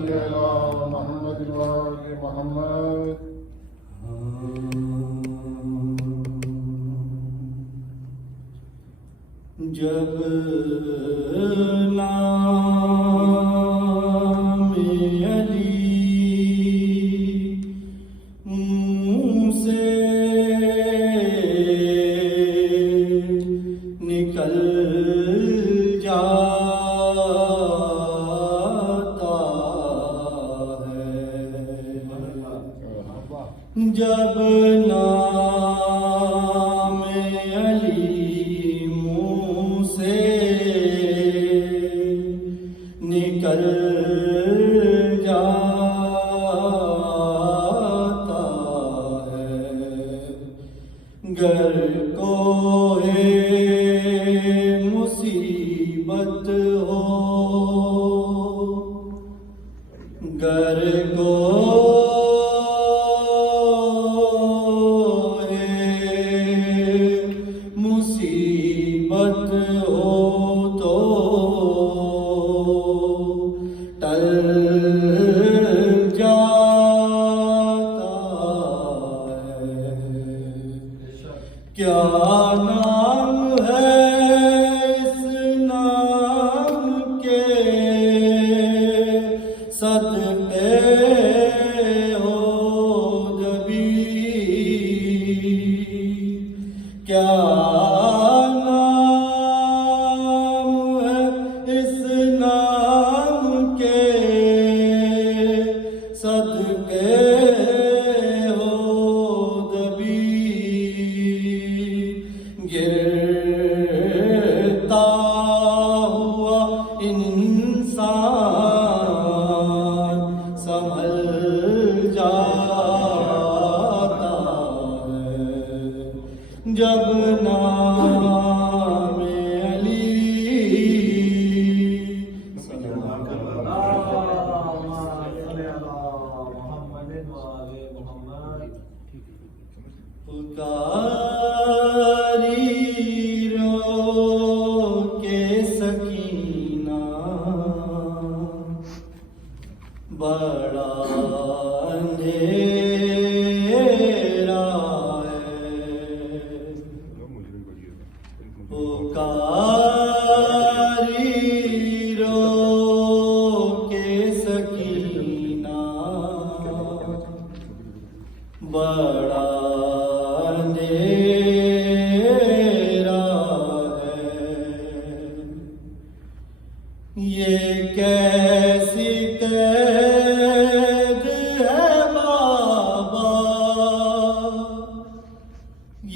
صل على محمد وآل محمد. جب نام علی منہ سے نکل جاتا ہے، جب نام علی منہ سے نکل جاتا ہے، گر کوئی مصیبت ہو، گر کوئی مصیبت ہو تو ٹل جاتا ہے. کیا نام ہے اس نام کے صدقے ہو جبی، کیا نام ہے اس نام کے صدقے ہو جبی، گرتا ہوا انسان سنبھل جاتا ہے، جب نام علی پکاری رو کے سکینہ بڑا اندھیرا ہے، پکاری رو کے سکینہ بڑا اندھیرا ہے، یہ کیسی قید ہے بابا،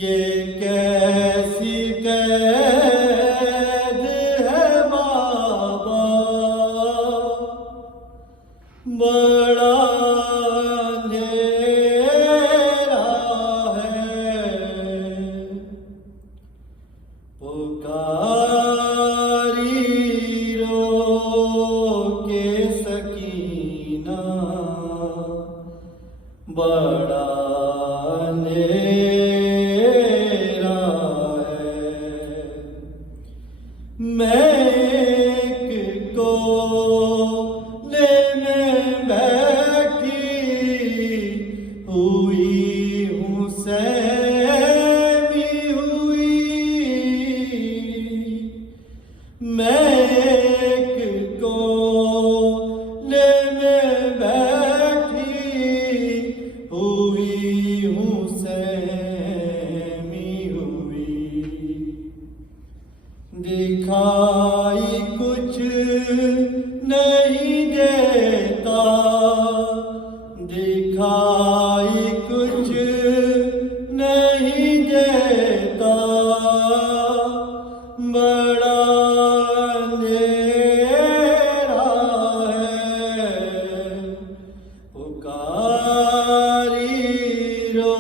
یہ کیسی قید ہے بابا، بڑا اندھیرا ہے، پکاری رو کے سکینہ بڑا اندھیرا ہے. میں ایک کولے میں بیٹھی ہوئی ہوں، سہمی ہوئی، میں ایک کولے میں بیٹھی ہوئی ہوں، سہمی ہوئی، دکھائی کچھ نہیں دیتا، دکھائی کچھ نہیں دیتا، بڑا اندھیرا ہے، پکاری رو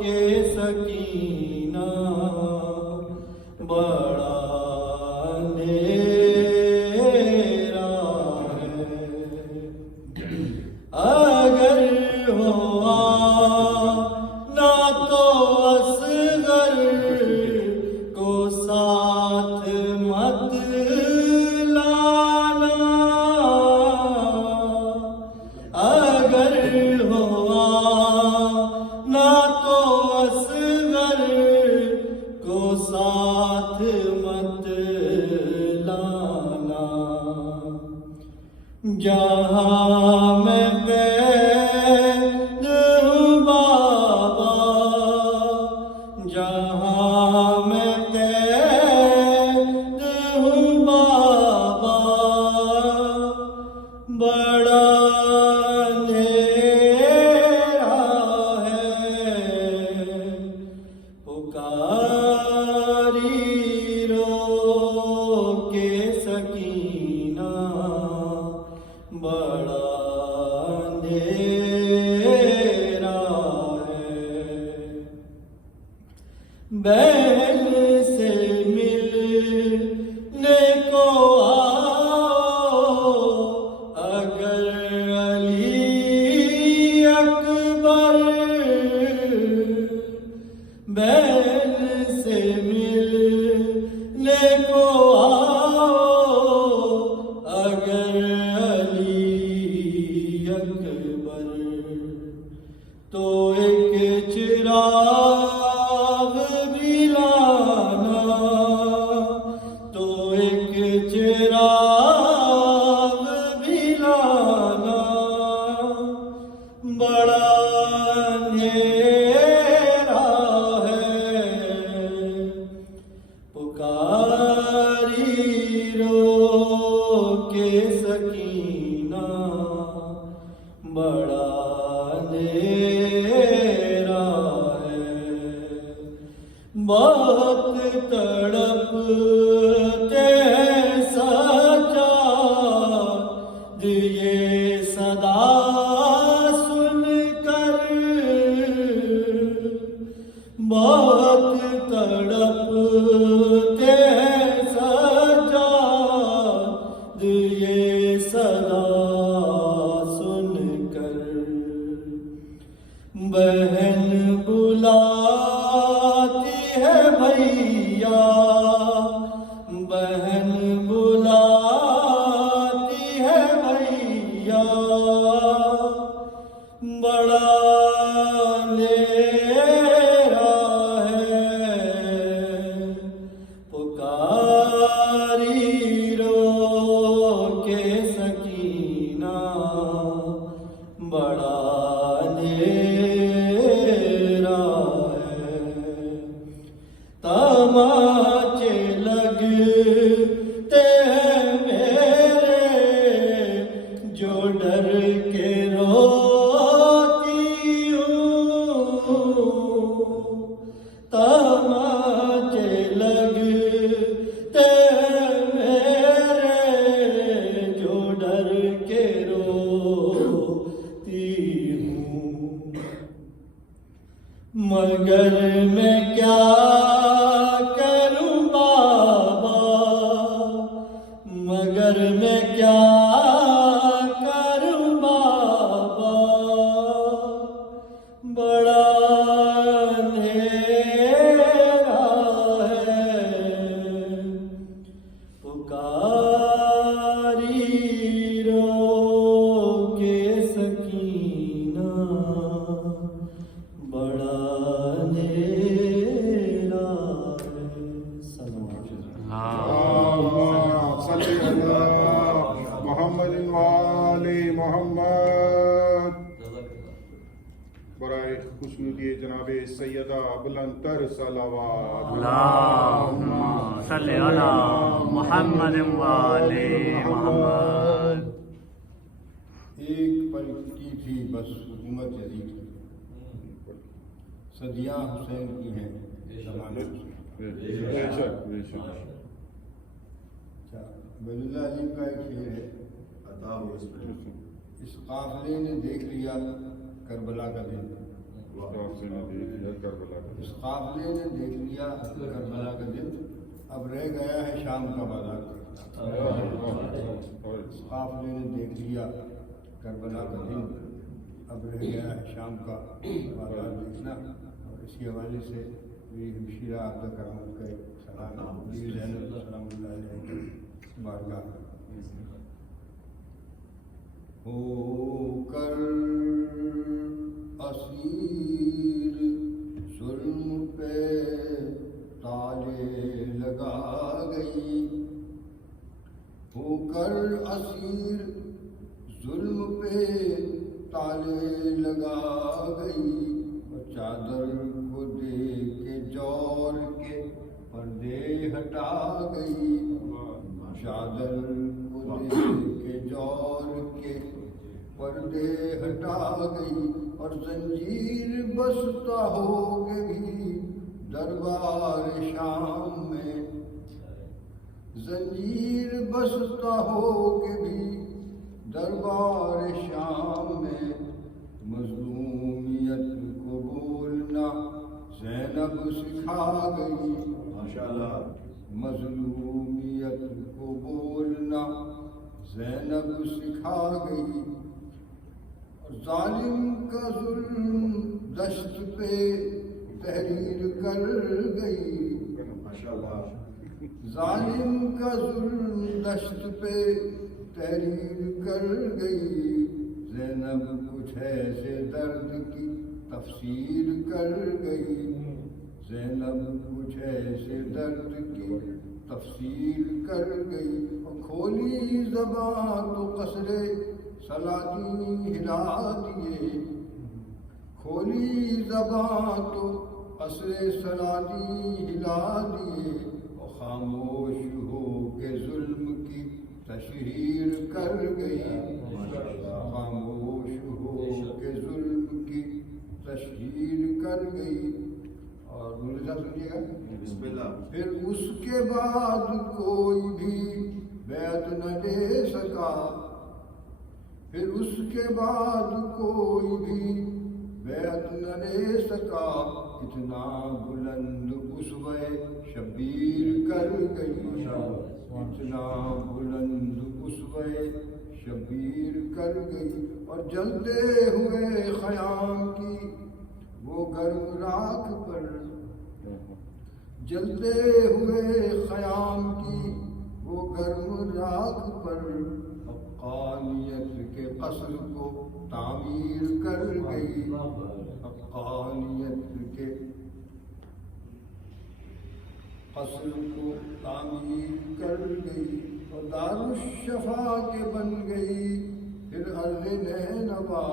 کے سکینہ بڑا اندھیرا جہاں میں قید ہوں بابا، جہاں میں قید ہوں بابا، بڑا اندھیرا ہے، پکاری رو کے سکینہ، بڑا اندھیرا ہے، بہن سے ملنے کو آؤ، اگر علی اکبر، بہن سے ملنے کو آؤ، اگر علی اکبر، تو ایک چراغ بھی لانا، تو ایک چراغ بھی لانا، بڑا اندھیرا ہے، پکاری رو کے سکینہ، بڑا اندھیرا ہے، بہت تڑپتے ہیں سجاد، یہ صدا سن کر، بہت تڑپتے ہیں سجاد، یہ صدا سن کر، بہن بلاتی ہے بھیا، بہن بلاتی ہے بھیا، بڑا اندھیرا ہے، پکاری رو کے سکینہ، بڑا اندھیرا ہے، تماچے لگتے ہیں میرے، جو ڈر کے روتی ہوں، تماچے لگتے ہیں میرے، جو ڈر کے روتی ہوں، مگر میں کیا کروں بابا، مگر میں کیا کروں بابا، بڑا اندھیرا ہے، پکاری رو کے سکینہ، بڑا اندھیرا ہے، اللهم صل على محمد وآل محمد. برائے خوشنودی جناب سیدہ بلندتر صلوات. اللهم صل على محمد وآل محمد. ایک پل کی تھی بس حکومت یزید کی، صدیاں حسین کی ہیں زمانے سے. بے شک بے شک. ولی اللہ علی کا ایک شعر ہے، اس قافلے نے دیکھ لیا کربلا کا دن، اس قافلے نے دیکھ لیا کربلا کا دن، اب رہ گیا ہے شام کا بازار. اس قافلے نے دیکھ لیا کربلا کا دن، اب رہ گیا ہے شام کا بازار دیکھنا. اور اسی حوالے سے میری ہمشیرہ عبدہ کرامت کا ایک سلام سلام اللہ علیہ بارگاہ. ہو کر اسیر ظلم پہ تالے لگا گئی، ہو کر اسیر ظلم پہ تالے لگا گئی اور چادر کو دے کے جور کے پردے ہٹا گئی چادر کو دے کے جور کے پردے ہٹا گئی اور زنجیر بستا ہو کے بھی دربار شام میں زنجیر بستا ہو کے بھی دربار شام میں مظلومیت کو بولنا زینب سکھا گئی ماشاءاللہ مظلومیت کو بولنا زینب سکھا گئی اور ظالم کا ظلم دشت پہ تحریر کر گئی ظالم کا ظلم دشت پہ تحریر کر گئی زینب کچھ ایسے درد کی تفسیر کر گئی زینب کچھ ایسے درد کی تفسیر کر گئی اور کھولی زبان تو قصرے سلاطین ہلا دیے کھولی زبان تو قصرے سلاطین ہلا دیے اور خاموش ہو کے ظلم کی تشہیر کر گئی خاموش ہو کے ظلم کی تشہیر کر گئی اور سنیے گا بسم اللہ پھر اس کے بعد کوئی بھی بیعت نہ لے سکا پھر اس کے بعد کوئی بھی بیعت نہ لے سکا اتنا بلند اسوہ شبیر کر گئی اتنا بلند اسوہ شبیر کر گئی اور جلتے ہوئے خیام کی وہ گرم راکھ پر جلتے ہوئے خیام کی وہ گرم راکھ پر حقانیت کے قصر کو تعمیر کر گئی حقانیت کے قصر کو تعمیر کر گئی اور دارالشفا کے بن گئی پھر عرض نینوا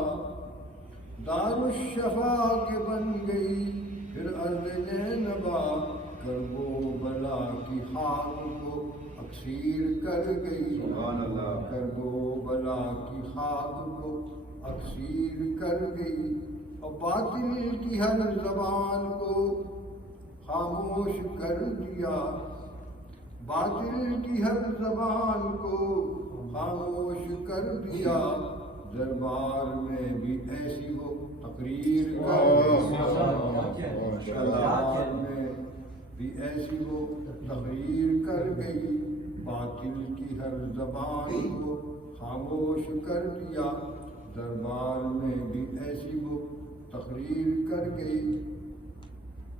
دارالشفا کے بن گئی پھر عرض نینوا کربو بلا کی خاک کو اکسیر کر گئی کربو بلا کی خاک کو اکسیر کر گئی اور باطل کی ہر زبان کو خاموش کر دیا باطل کی ہر زبان کو خاموش کر دیا دربار میں بھی ایسی وہ تقریر کر گئی دربار میں بھی ایسی وہ تقریر کر گئی باطل کی ہر زبان کو خاموش کر دیا دربار میں بھی ایسی وہ تقریر کر گئی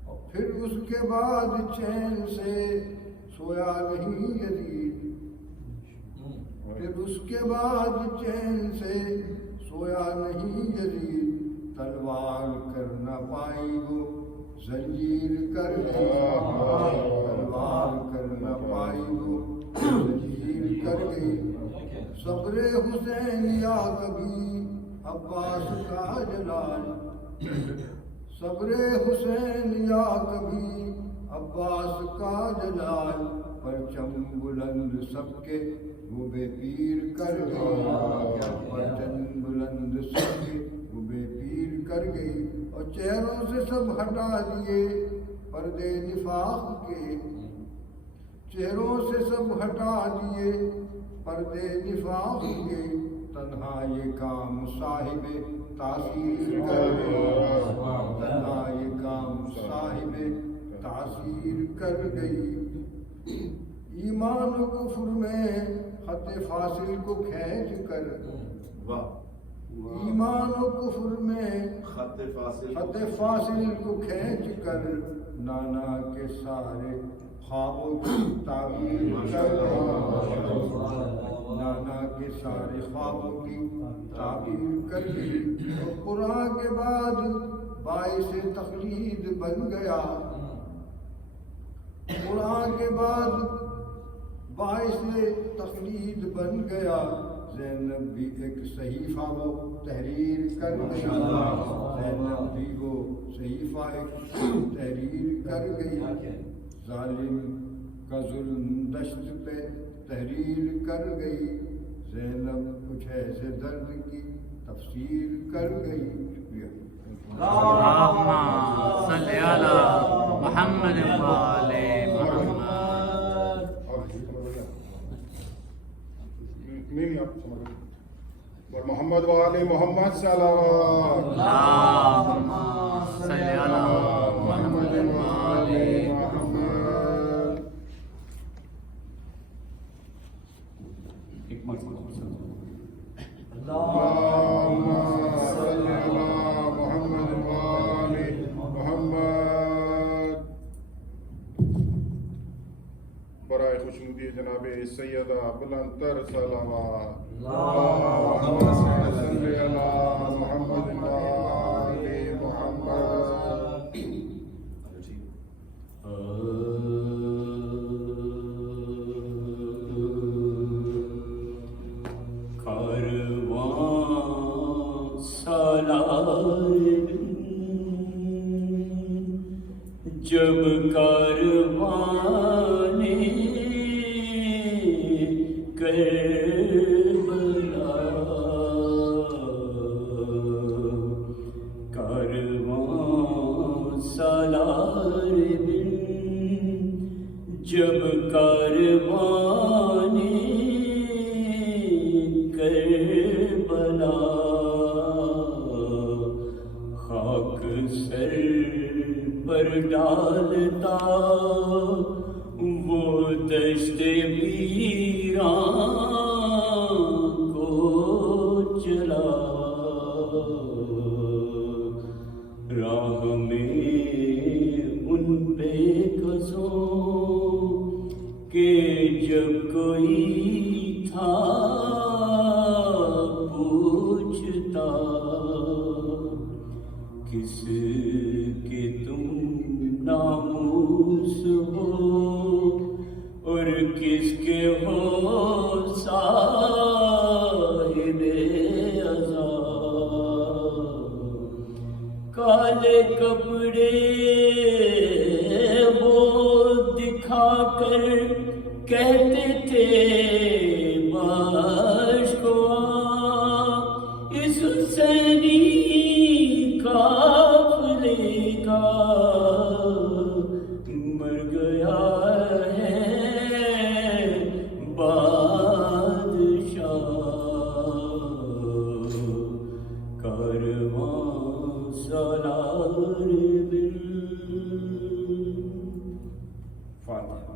اور پھر اس کے بعد چین سے سویا نہیں یزید پھر اس کے بعد چین سے سویا نہیں یزید تلوار کر نہ پائی وہ زنجیر کر گئی تلوار کر نہ پائی وہ زنجیر کر گئی صبر حسین یا کبھی عباس کا جلال صبر حسین یا کبھی عباس کا جلال پرچم بلند سب کے وہ بے پیر کر گئی پرچم بلند سب کے وہ بے پیر کر گئی اور چہروں سے سب ہٹا دیے پردے نفاق کے چہروں سے سب ہٹا دیے پردے نفاق کے تنہا یہ کام صاحب تاثیر کر گئی تنہا یہ کام صاحب تاثیر کر گئی ایمان و کفر میں خط فاصل کو کھینچ کر ایمان و کفر میں خط فاصل کو کھینچ کر نانا کے سارے خوابوں کی تعبیر کر نانا کے سارے خوابوں کی تعبیر کر گئی قرآن کے بعد باعث تقلید بن گیا قرآن کے بعد باعث تقلید بن گیا زینب بھی ایک صحیفہ وہ تحریر کر گئی، زینب بھی وہ صحیفہ ایک تحریر کر گئی، ظالم کا ظلم دشت پہ تحریر کر گئی، زینب کچھ ایسے درد کی تفسیر کر گئی۔ شکریہ۔ اللہم صلی علی محمد و آل محمد۔ نہیں آپ سمجھ اور محمد و آل محمد صلوات اللہم صلی علی محمد و آل محمد۔ اللہم صل علی محمد و آل محمد۔ برائے خوشنودی جناب سیدہ بلند تر صلوات۔ اللہم صل علی محمد و آل محمد۔ کاروان سالار جب کاروان کربلا، کاروان سالار جب کاروان کربلا، خاک سر پر ڈالتا وہ دشت ویران کو چلا، راہ میں ان بے کسوں کہ جب کوئی تھا پوچھتا، کس کے تم ناموس ہو اور کس کے ہو صاحب عزا، کالے کپڑے وہ دکھا کر کہتے تھے باشکواں اس حسینی قافلے کا مر گیا ہے بادشاہ، کاروان سالار دل۔ فاتحہ۔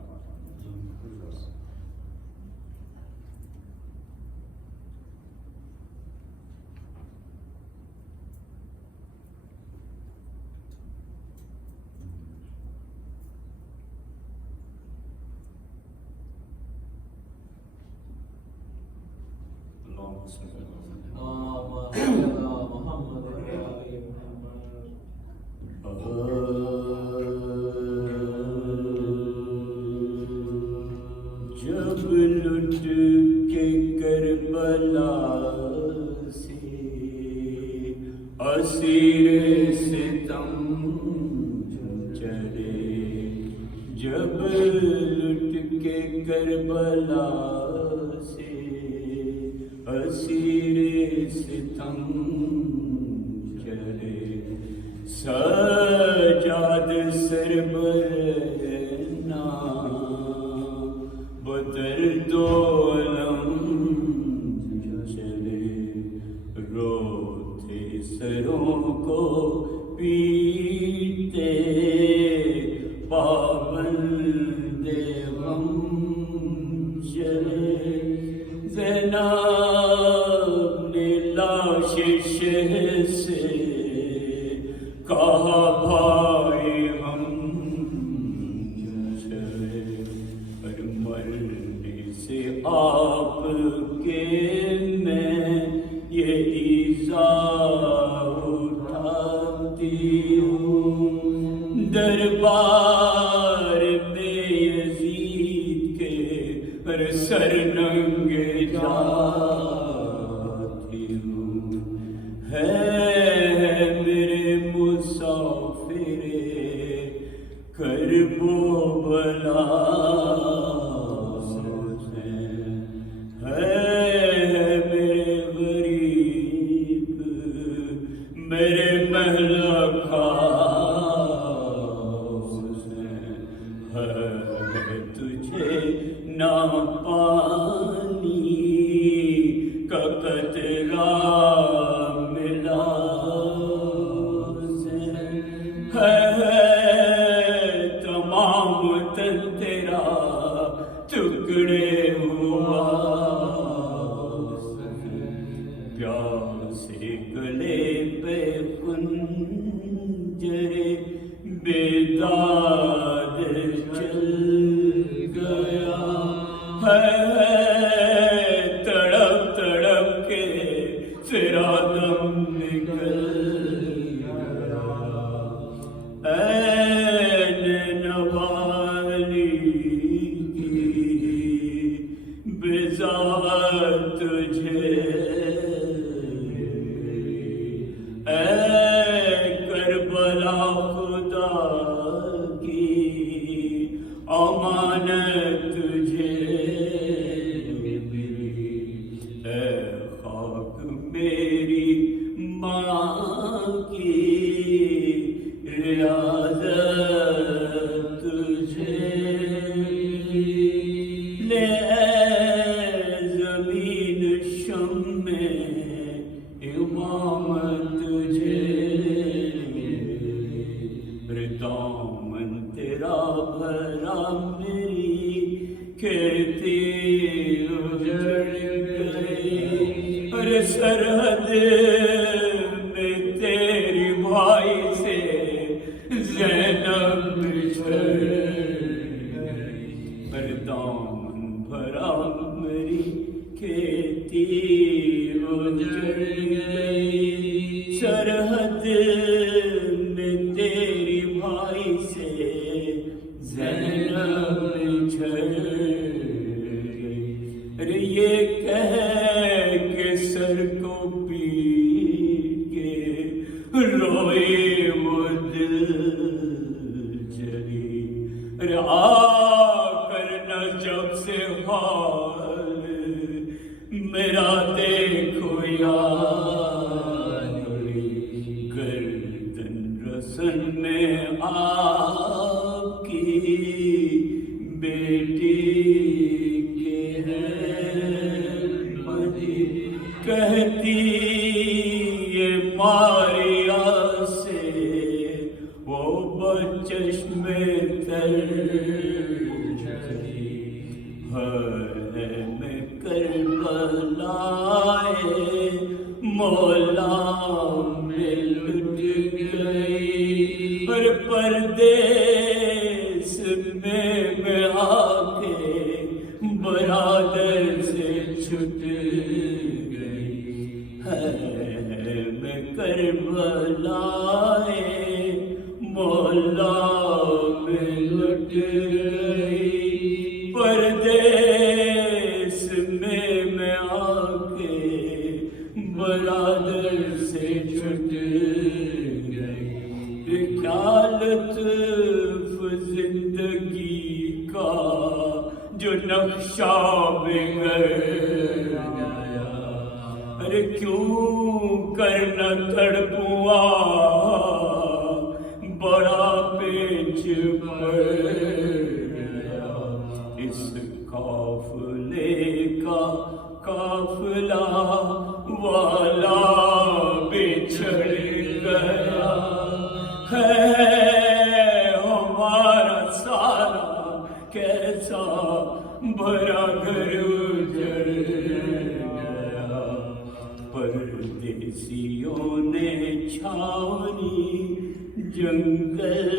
جب لٹ کے کربلا سے اسیر ستم چلے، جب لٹ کے کربلا سے اسیر ستم چلے، سجاد سربرنا بدرد و علم چلے، روتے سروں کو پیتے پابند غم چلے، زینب نے لاش شہ سے کہا بھائی ہم چلے، پر مرنے سے آپ کے میں یہ ایزا اٹھاتی ہوں، دربار میں یزید کے پر سر ننگے جا قطرہ ملا ہے تمام تن تیرا ٹکڑے ہوا پیاسے گلے پہ خنجرے بیداد چل گیا ہے تڑپ تڑپ کے تیرا دم نکل گیا این نوالی کی بزار تجھے اے کربلا خدا کی امانت تجھے اے خاک میری ماں کی ریاضت تجھے لے زمین شم امامت تجھے دامن تیرا بھرا میری کھیتی اجڑ گئی ارے سرحد میں تیری بھائی سے زینب بچھڑ گئی ارے دامن بھرا میری کھیتی اجڑ گئی سرحد میں تیری بھائی سے زینب بچھڑ گئی ارے یہ کہہ کے سر کو پیٹ کے روئے وہ دل جلی ارے آ کرنا جب سے حال میرا دیکھو یار گردن رسن میں آپ کی بیٹی کے ہے مدی کہتی یہ ماریا سے وہ بچشم تر ہے میں کربلائے مولا میں لٹ گئی پر پردیس میں آ کے برادر سے چھٹ گئی ہے میں کربلائے مولا میں لٹ گئی پردیس میں آ کے برادر سے چھٹ گئی کیا لطف زندگی کا جو نقشہ بگڑ گیا ارے کیوں کرنا تڑپوا بڑا پیچ پڑ گیا اس قافلے کا قافلہ والا بچھڑ گیا ہے ہمارا سارا کیسا بھرا گھر اجڑ گیا پردیسیوں نے چھاونی جنگل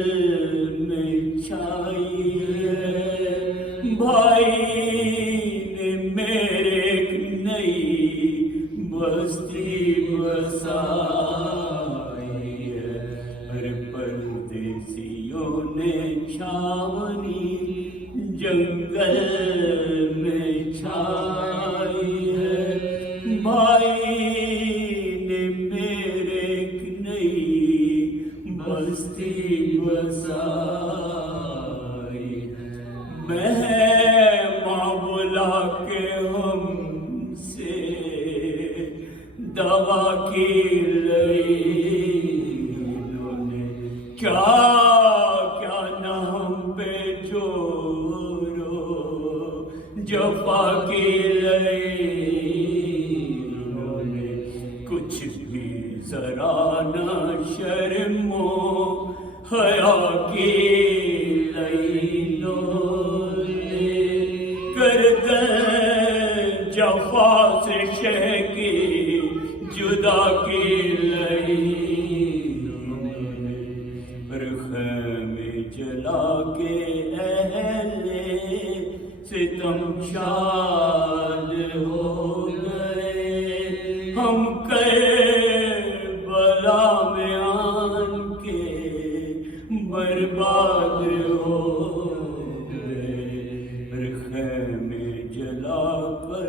میں چھائی ہے بھائی نے میرے ایک نئی بستی بسائی ہے ارے پردیسیوں نے چھاونی جنگل میں چھائی ہے بھائی نے میرے ایک نئی بستی بسائی ماں بلا کے ہم سے دوا کی لئی انہوں نے کیا کیا نہ ہم پہ جورو جفا کی لئی سے شہ کی جدا کی لئی پر خیمے جلا کے اہل ستم شاد ہو گئے ہم کربلا میں آن کے برباد ہو گئے پر خیمے جلا کر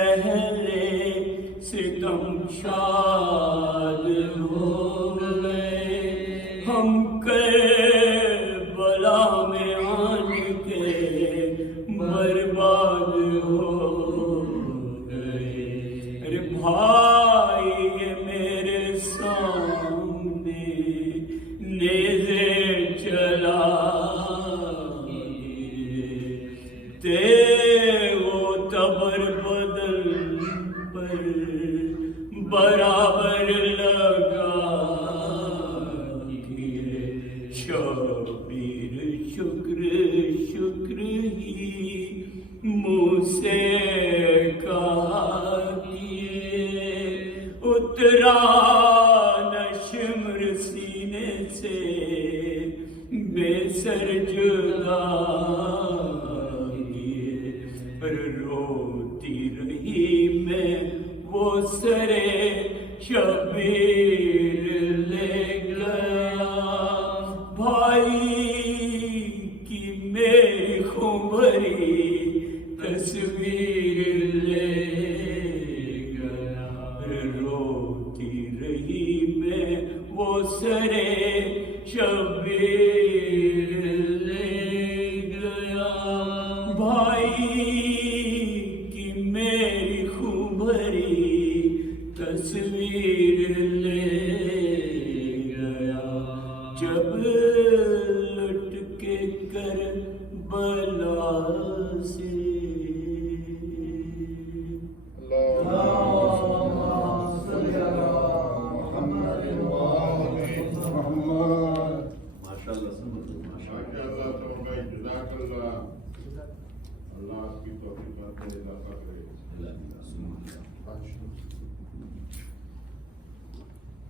اہل ستم شاد ہو گئے ہم کربلا میں آن کے برباد ہو گئے ارے بھائی یہ میرے سامنے نیزے چلا وہ تبر بدل پر برابر لگا شبیر شکر ہی منہ سے کہا کیے اترا نشمر سینے سے بے سر جدا پر روتی رہی میں وہ سرے شبیر لے گیا بھائی کی میری خبری تصویر لے گیا روتی رہی میں وہ سرے شبیر لے گیا بھائی کی میری خبری تصویر لے گیا جب لٹ کے کربلا سے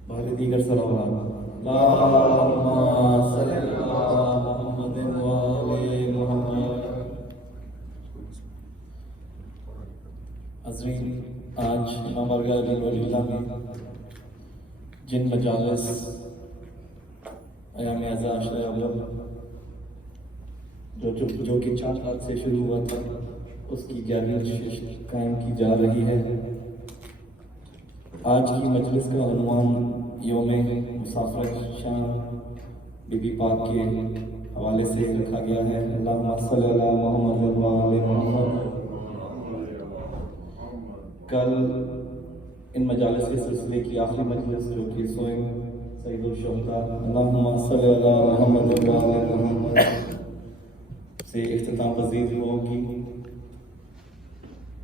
بھائی دیگر صلوات اللہم صلی علی محمد وآل محمد. حضرین، آج امام بارگاہ علی ولی اللہ میں جن مجالس ایام اعزاز عشرہ اول جو کہ 4 سال سے شروع ہوا تھا اس کی 11ویں نشست قائم کی جا رہی ہے. آج کی مجلس کا عنوان یوم مسافرت شام بی بی پاک کے حوالے سے رکھا گیا ہے. اللہم صلی علی محمد وآل محمد. کل ان مجالس کے سلسلے کی آخری مجلس جو کہ سوئم سعید الشہداء اللہم صلی علی محمد وآل محمد سے اختتام پذیر ہوگی.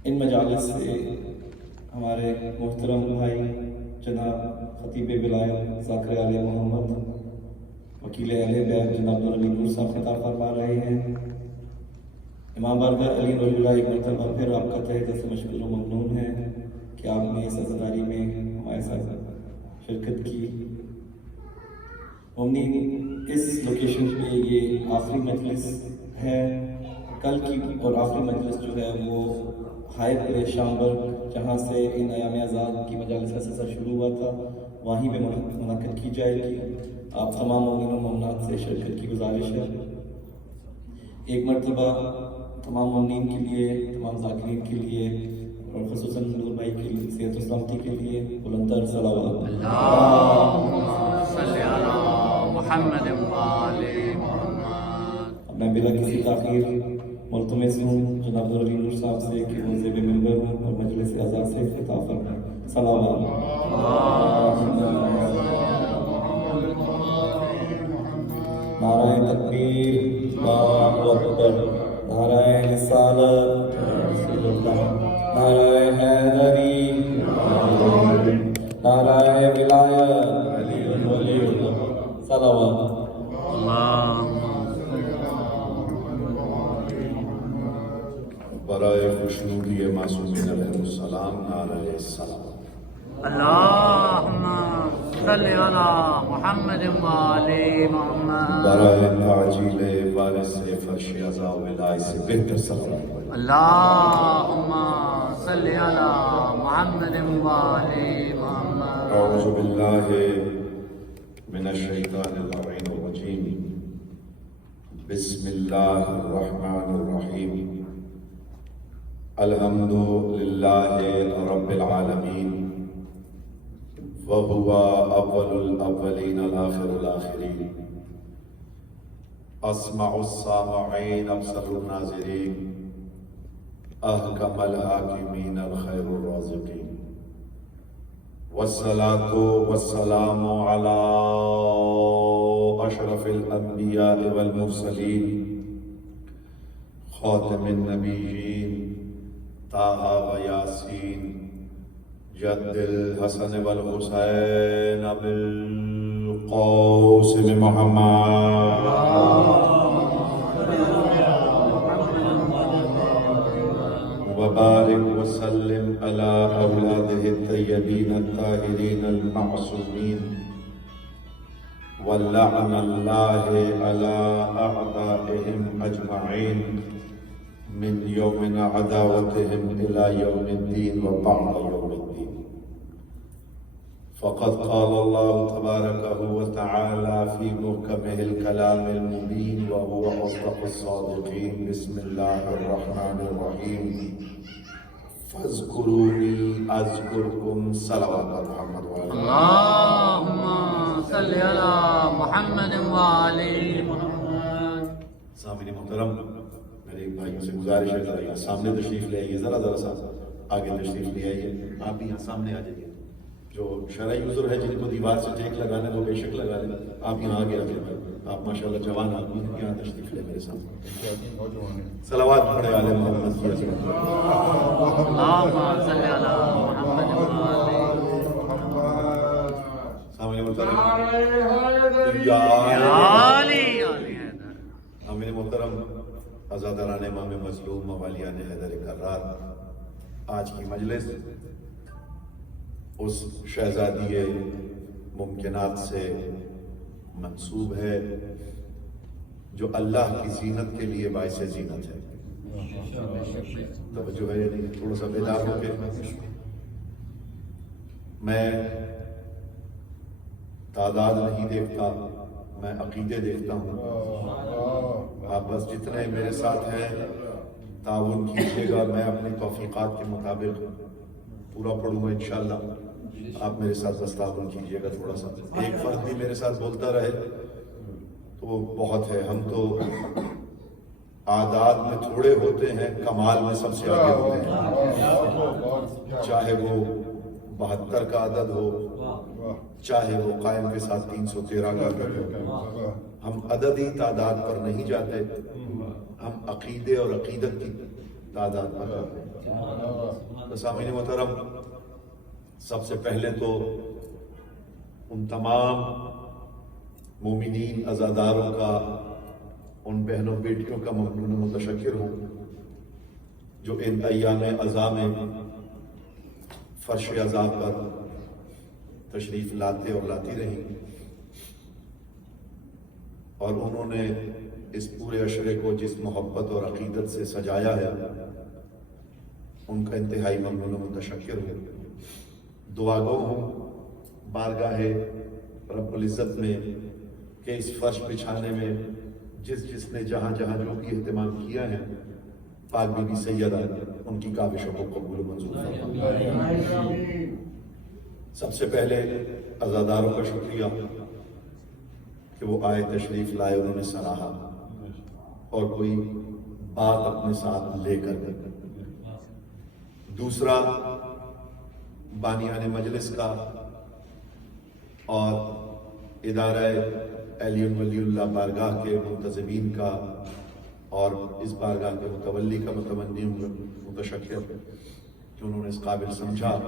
ان مجالس سے ہمارے محترم بھائی جناب خطیب ولایت ذاکر آل محمد وکیل اہل بیت جناب علی نور صاحب خطاب فرما رہے ہیں. امام بارگاہ علی ولی اللہ ایک مرتبہ پھر آپ کا تہہ دل سے مشکور و ممنون ہے کہ آپ نے اس عزاداری میں ہمارے ساتھ شرکت کی. ممنین، اس لوکیشن پہ یہ آخری مجلس ہے. کل کی اور آخری مجلس جو ہے وہ ہائے شامبرگ جہاں سے ان ایام آزاد کی مجالس کا سلسلہ شروع ہوا تھا وہیں پہ منعقد کی جائے گی. آپ تمام مومنین و مومنات سے شرکت کی گزارش ہے. ایک مرتبہ تمام مومنین کے لیے، تمام ذاکرین کے لیے اور خصوصاً نور بھائی کے لیے صحت و سلامتی کے لیے بلندتر صلوات. اللہم صلی علی محمد وآل محمد. میں بلا کسی تاخیر ملتمس ہوں جناب علی نور صاحب سے کہ وہ زیب منبر ہوں اور مجلس اعزاز سے خطاب فرمائیں. صلوات. نعرہ تکبیر، اللہ اکبر، نعرہ رسالت، نعرہ حیدری، نعرہ ولایت، ولی اللہ. صلوات. برائے خوشنودی معصومین علیہ السلام السلام اللهم صل على محمد وآل محمد برائے تعجیل وارث فرش عزا ولائے سے بہتر سلام اللهم صل على محمد وآل محمد اعوذ باللہ من الشیطان اللعین الرجیم بسم اللہ الرحمن الرحیم الحمد للہ رب العالمین وهو اول الاولین الاخر الاخرین اسمع السامعین ابصر الناظرین احکم الحاکمین الخیر الرازقین والصلاة والسلام على اشرف الانبیاء والمرسلین خاتم النبیین طه و یاسین جد الحسن والحسین بالقاسم محمد وبارك وسلم على أولاده الطيبين الطاهرين المعصومين ولعن الله على أعدائهم أجمعين من يوم عداوتهم إلى يوم الدين وبعد يوم الدين فقد قال الله تبارك وتعالى في محكمه الكلام المبين وهو أصدق الصادقين بسم الله الرحمن الرحيم فاذكروني أذكركم صلوات محمد وعلى اللهم صل على محمد وآل محمد سامعین محترم میرے بھائیوں سے گزارش ہے ذرا یہاں سامنے تشریف لے آئیے ذرا سا آگے تشریف لے آئیے آپ بھی یہاں سامنے آ جائیے جو شرعی عذر ہے جن کو دیوار سے ٹیک لگانا ہے وہ بے شک لگا لیں آپ یہاں آگے آ جائیں آپ ماشاءاللہ جوان آدمی ہیں یہاں تشریف لے میرے سامنے صلوات پڑھے آل محمد کی عظمت اللهم صل على محمد وآل سامنے محترم يا علي سامنے محترم عزاداران امام مظلوم موالیان حیدر کرار آج کی مجلس اس شہزادی ممکنات سے منسوب ہے جو اللہ کی زینت کے لیے باعث زینت ہے توجہ ہے تھوڑا سا بیدار ہو کے میں تعداد نہیں دیکھتا میں عقیدے دیکھتا ہوں آپ بس جتنے میرے ساتھ ہیں تعاون کیجیے گا میں اپنی توفیقات کے مطابق پورا پڑھوں گا انشاءاللہ آپ میرے ساتھ بس تعاون کیجیے گا تھوڑا سا ایک فرد بھی میرے ساتھ بولتا رہے تو وہ بہت ہے ہم تو اعداد میں تھوڑے ہوتے ہیں کمال میں سب سے آگے ہوتے ہیں چاہے وہ 72 کا عدد ہو چاہے وہ قائم کے ساتھ 313 کا عدد ہو ہم عددی تعداد پر نہیں جاتے ہم عقیدے اور عقیدت کی تعداد پر جاتے ہیں تو سامعین محترم سب سے پہلے تو ان تمام مومنین عزاداروں کا ان بہنوں بیٹیوں کا ممنون متشکر ہوں جو ان ایام عزا میں فرش عزا پر تشریف لاتے اور لاتی رہیں اور انہوں نے اس پورے عشرے کو جس محبت اور عقیدت سے سجایا ہے ان کا انتہائی ممنون متشکر ہوں دعا گو ہوں بارگاہ رب العزت میں کہ اس فرش بچھانے میں جس نے جہاں جہاں جو بھی اہتمام کیا ہے پاک بی بی سیدہ ان کی کاوشوں کو قبول و منظور فرمائے سب سے پہلے عزاداروں کا شکریہ کہ وہ آئے تشریف لائے انہوں نے سراہا اور کوئی بات اپنے ساتھ لے کر دوسرا بانیان مجلس کا اور ادارہ علی ولی اللہ بارگاہ کے منتظمین کا اور اس بارگاہ کے متولی کا متمنی متشکر کہ انہوں نے اس قابل سمجھا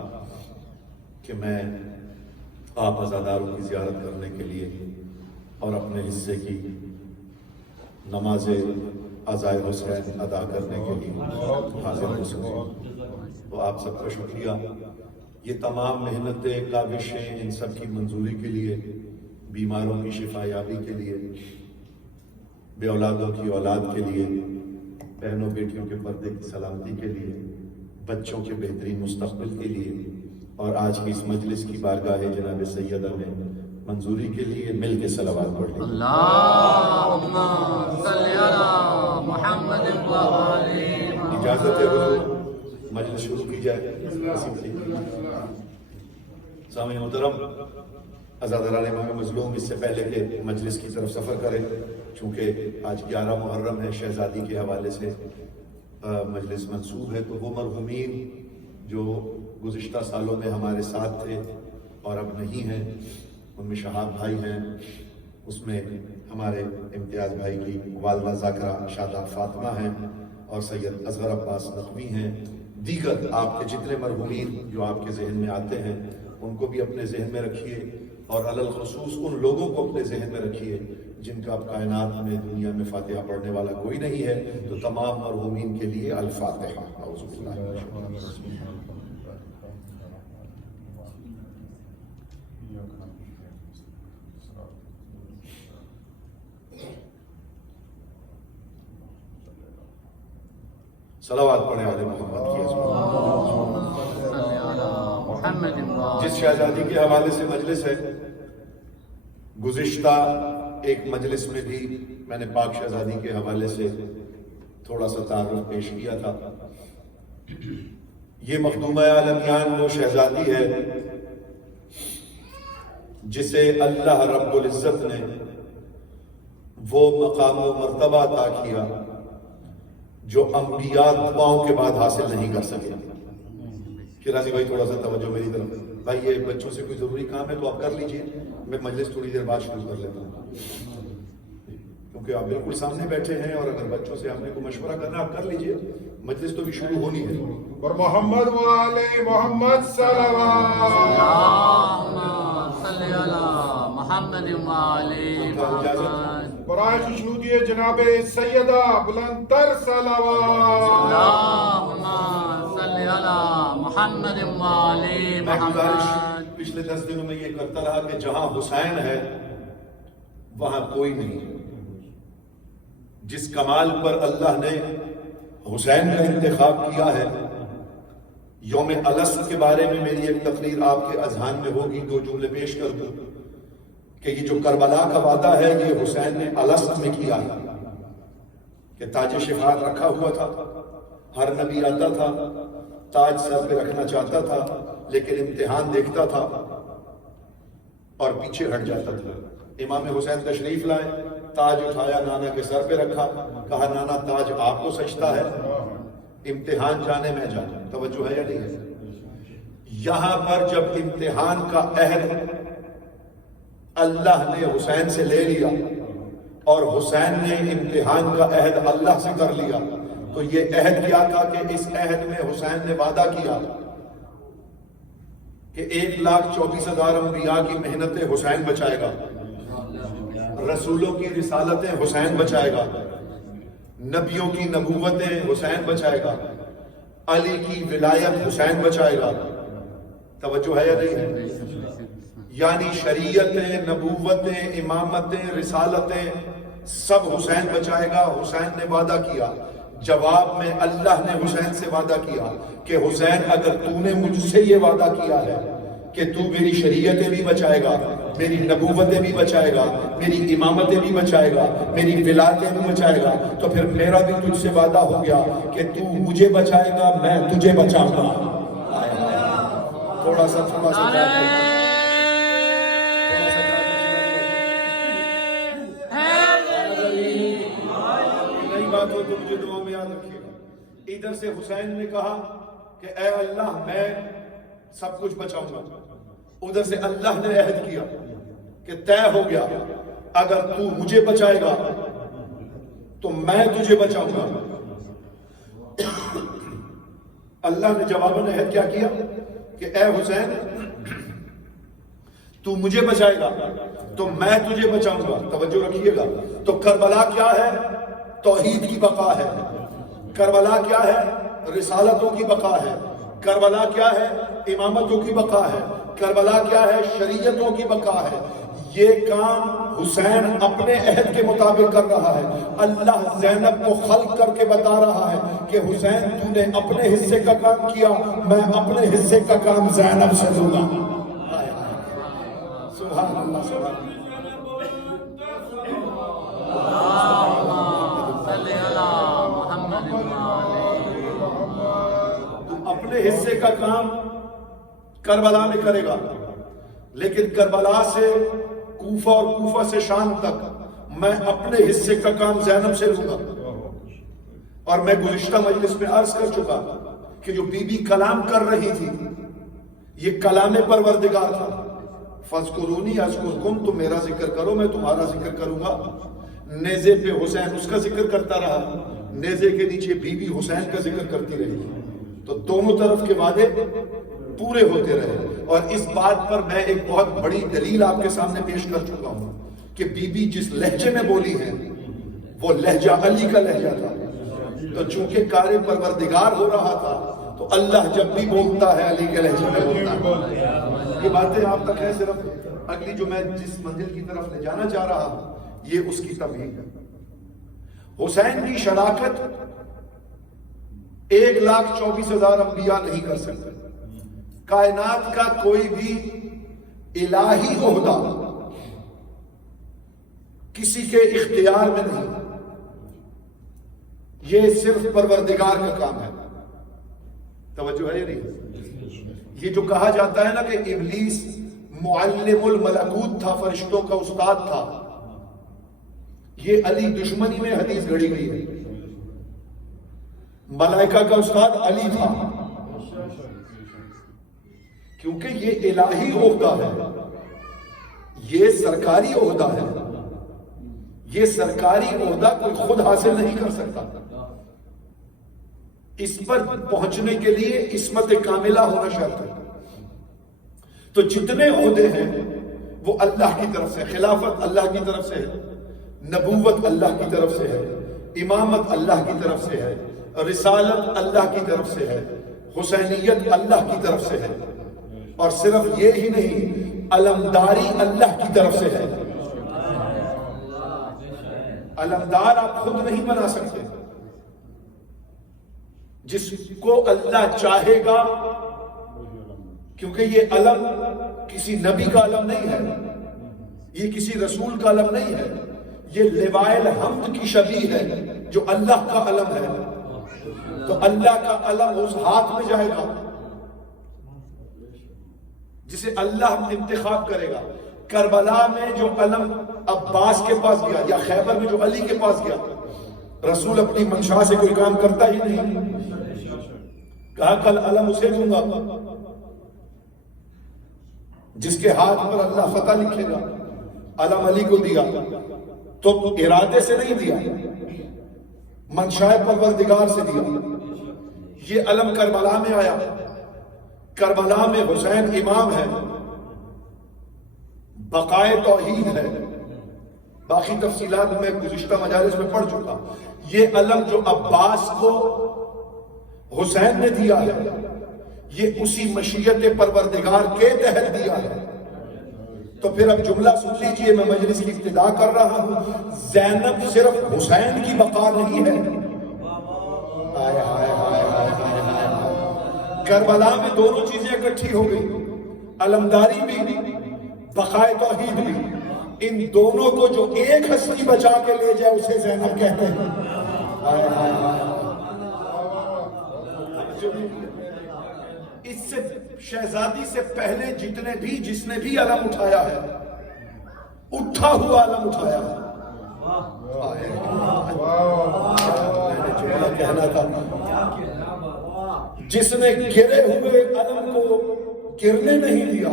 کہ میں آپ عزاداروں کی زیارت کرنے کے لیے اور اپنے حصے کی نماز عزائے حسین ادا کرنے کے لیے حاضر ہو سکوں تو آپ سب کا شکریہ یہ تمام محنتیں، کاوشیں ان سب کی منظوری کے لیے، بیماروں کی شفا یابی کے لیے، بے اولادوں کی اولاد کے لیے، بہنوں بیٹیوں کے پردے کی سلامتی کے لیے، بچوں کے بہترین مستقبل کے لیے، اور آج کی اس مجلس کی بارگاہ جناب سیدہ میں منظوری کے لیے مل کے صلوات پڑھ لیں۔ اللہم صلی علی محمد و آلہ محمد۔ اجازت ہے حضور مجلس شروع کی جائے۔ سامعین محترم، عزاداران امام مظلوم، اس سے پہلے کہ مجلس کی طرف سفر کریں، چونکہ آج 11 محرم ہے، شہزادی کے حوالے سے مجلس منسوب ہے، تو وہ مرحومین جو گزشتہ سالوں میں ہمارے ساتھ تھے اور اب نہیں ہیں، ان میں شہاب بھائی ہیں، اس میں ہمارے امتیاز بھائی کی والدہ ذاکرہ شاداب فاطمہ ہیں، اور سید اصغر عباس نقوی ہیں، دیگر آپ کے جتنے مرحومین جو آپ کے ذہن میں آتے ہیں ان کو بھی اپنے ذہن میں رکھیے، اور علی الخصوص ان لوگوں کو اپنے ذہن میں رکھیے جن کا اب کائنات میں دنیا میں فاتحہ پڑھنے والا کوئی نہیں ہے، تو تمام مرحومین کے لیے الفاتحہ۔ اعوذ باللہ۔ صلوات پڑھیں آل محمد کی صلی علی محمد و آلہ۔ جس شہزادی کے حوالے سے مجلس ہے، گزشتہ ایک مجلس میں بھی میں نے پاک شہزادی کے حوالے سے تھوڑا سا تعارف پیش کیا تھا۔ یہ مخدومہ عالمیان وہ شہزادی ہے جسے اللہ رب العزت نے وہ مقام و مرتبہ عطا کیا جو انبیاء دعاؤں کے بعد حاصل نہیں کر سکے۔ کہ راضی بھائی تھوڑا سا توجہ میری طرف، بھائی یہ بچوں سے کوئی ضروری کام ہے تو آپ کر لیجئے، میں مجلس تھوڑی دیر بعد شروع کر لیتا ہوں، کیونکہ آپ بالکل سامنے بیٹھے ہیں، اور اگر بچوں سے آپ نے کوئی مشورہ کرنا آپ کر لیجئے، مجلس تو بھی شروع ہونی ہے۔ اور محمد و آل محمد صلوات۔ اللہم صلی علی محمد و آلہ محمد۔ برائے خوشنودی جناب سیدہ بلند تر صلوات۔ اللہم صلی علی محمد و آلہ میں گزارش محمد۔ پچھلے 10 دنوں میں یہ کرتا رہا کہ جہاں حسین ہے وہاں کوئی نہیں۔ جس کمال پر اللہ نے حسین کا انتخاب کیا ہے، یوم الست کے بارے میں میری ایک تقریر آپ کے اذہان میں ہوگی، 2 جملے پیش کر دوں کہ یہ جو کربلا کا وعدہ ہے یہ حسین نے الست میں کیا ہے، کہ تاج شفاعت رکھا ہوا تھا، ہر نبی آتا تھا تاج سر پہ رکھنا چاہتا تھا لیکن امتحان دیکھتا تھا اور پیچھے ہٹ جاتا تھا۔ امام حسین تشریف لائے، تاج اٹھایا، نانا کے سر پہ رکھا، کہا نانا تاج آپ کو سجتا ہے، امتحان جانے میں جانا۔ توجہ ہے یا نہیں ہے؟ یہاں پر جب امتحان کا عہد اللہ نے حسین سے لے لیا اور حسین نے امتحان کا عہد اللہ سے کر لیا، تو یہ عہد کیا تھا کہ اس عہد میں حسین نے وعدہ کیا کہ 1,24,000 انبیاء کی محنتیں حسین بچائے گا، رسولوں کی رسالتیں حسین بچائے گا، نبیوں کی نبوتیں حسین بچائے گا، علی کی ولایت حسین بچائے گا۔ توجہ ہے یا نہیں ہے؟ یعنی شریعتیں، نبوتیں، امامتیں، رسالتیں سب حسین بچائے گا۔ حسین نے وعدہ کیا، جواب میں اللہ نے حسین سے وعدہ کیا کہ حسین اگر تو نے مجھ سے یہ وعدہ کیا ہے کہ تو میری شریعتیں بھی بچائے گا، میری نبوتیں بھی بچائے گا، میری امامتیں بھی بچائے گا، میری ولایتیں بھی بچائے گا، تو پھر میرا بھی تجھ سے وعدہ ہو گیا کہ تو مجھے بچائے گا، میں تجھے بچاؤں گا۔ تھوڑا سا نئی بات ہو تو مجھے دعا میں یاد رکھیے گا۔ ادھر سے حسین نے کہا کہ اے اللہ میں سب کچھ بچاؤں گا، ادھر سے اللہ نے عہد کیا کہ طے ہو گیا اگر تو مجھے بچائے گا تو میں تجھے بچاؤں گا۔ اللہ نے جواباً عہد کیا کیا کہ اے حسین تو مجھے بچائے گا تو میں تجھے بچاؤں گا۔ توجہ رکھیے گا۔ تو کربلا کیا ہے؟ توحید کی بقا ہے۔ کربلا کیا ہے؟ رسالتوں کی بقا ہے۔ کربلا کیا ہے؟ امامتوں کی بقا ہے. کربلا کیا ہے؟ شریعتوں کی بقا ہے. یہ کام حسین اپنے عہد کے مطابق کر رہا ہے. اللہ زینب کو خلق کر کے بتا رہا ہے کہ حسین تو نے اپنے حصے کا کام کیا، میں اپنے حصے کا کام زینب سے لوں گا. سبحان اللہ سبحان اللہ. صلی علی محمد تو اپنے حصے کا کام کربلا میں کرے گا، لیکن کربلا سے کوفہ اور کوفہ سے شام تک میں اپنے حصے کا کام زینب سے لوں گا. اور میں گزشتہ مجلس میں عرض کر چکا کہ جو بی بی کلام کر رہی تھی یہ کلام پروردگار تھا. فَاذْكُرُونِي أَذْكُرْكُمْ، تم میرا ذکر کرو میں تمہارا ذکر کروں گا. نیزے پہ حسین اس کا ذکر کرتا رہا، نیزے کے نیچے بی بی حسین کا ذکر کرتی رہی. تو دونوں طرف کے وعدے پورے ہوتے رہے. اور اس بات پر میں ایک بہت بڑی دلیل آپ کے سامنے پیش کر چکا ہوں کہ بی بی جس لہجے میں بولی ہے وہ لہجہ علی کا لہجہ تھا. تو چونکہ کار پروردگار ہو رہا تھا تو اللہ جب بھی بولتا ہے علی کے لہجے میں بولتا ہے. یہ باتیں آپ تک ہے. صرف اگلی جو میں جس منزل کی طرف لے جانا چاہ رہا ہوں یہ اس کی تمہید ہے. حسین کی شراکت 1,24,000 انبیاء نہیں کر سکتے. کائنات کا کوئی بھی الہی عہدہ کسی کے اختیار میں نہیں. یہ صرف پروردگار کا کام ہے. توجہ ہے یا نہیں؟ یہ جو کہا جاتا ہے نا کہ ابلیس معلم الملکوت تھا، فرشتوں کا استاد تھا، یہ علی دشمنی میں حدیث گھڑی گئی ہے. ملائکہ کا استاد علی تھا کیونکہ یہ الہی عہدہ ہے، یہ سرکاری عہدہ ہے. یہ سرکاری عہدہ کوئی خود حاصل نہیں کر سکتا. اس پر پہنچنے کے لیے عصمت کاملہ ہونا شرط ہے. تو جتنے عہدے ہیں وہ اللہ کی طرف سے. خلافت اللہ کی طرف سے ہے، نبوت اللہ کی طرف سے ہے، امامت اللہ کی طرف سے ہے، رسالت اللہ کی طرف سے ہے، حسینیت اللہ کی طرف سے ہے. اور صرف یہ ہی نہیں، علمداری اللہ کی طرف سے ہے. علمدار آپ خود نہیں بنا سکتے. جس کو اللہ چاہے گا، کیونکہ یہ علم کسی نبی کا علم نہیں ہے، یہ کسی رسول کا علم نہیں ہے، یہ لوائے الحمد کی شبیہ ہے جو اللہ کا علم ہے. تو اللہ کا علم اس ہاتھ میں جائے گا جسے اللہ انتخاب کرے گا. کربلا میں جو علم عباس کے پاس گیا یا خیبر میں جو علی کے پاس گیا، رسول اپنی منشا سے کوئی کام کرتا ہی نہیں. کہا کل علم اسے دوں گا جس کے ہاتھ پر اللہ فتح لکھے گا. علم علی کو دیا تو ارادے سے نہیں دیا، منشاء پروردگار سے دیا. یہ علم کربلا میں آیا. کربلا میں حسین امام ہے، بقائے توحید ہے. باقی تفصیلات میں گزشتہ مجالس میں پڑھ چکا. یہ علم جو عباس کو حسین نے دیا ہے یہ اسی مشیت پروردگار کے تحت دیا ہے. تو پھر اب جملہ سن لیجئے، میں مجلس کی ابتدا کر رہا ہوں. زینب صرف حسین کی بقا نہیں ہے. کربلا میں دونوں چیزیں اکٹھی ہو گئی، علمداری بھی، بقائے توحید بھی. ان دونوں کو جو ایک ہستی بچا کے لے جائے اسے زینب کہتے ہیں. اس سے شہزادی سے پہلے جس نے بھی علم اٹھایا ہے، اٹھا ہوا علم اٹھایا ہے. میں نے جملہ کہنا تھا، جس نے گرے ہوئے علم کو گرنے نہیں دیا.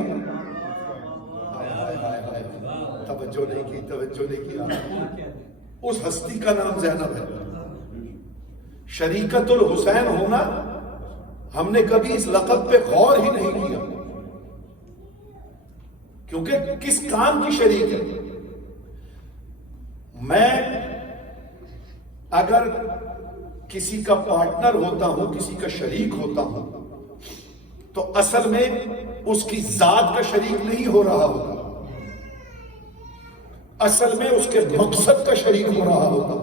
توجہ نہیں کی. اس ہستی کا نام زینب ہے. شریکت الحسین ہونا، ہم نے کبھی اس لقب پہ غور ہی نہیں کیا، کیونکہ کس کام کی شریک ہے. میں اگر کسی کا پارٹنر ہوتا ہوں، کسی کا شریک ہوتا ہوں، تو اصل میں اس کی ذات کا شریک نہیں ہو رہا ہوتا، اصل میں اس کے مقصد کا شریک ہو رہا ہوتا۔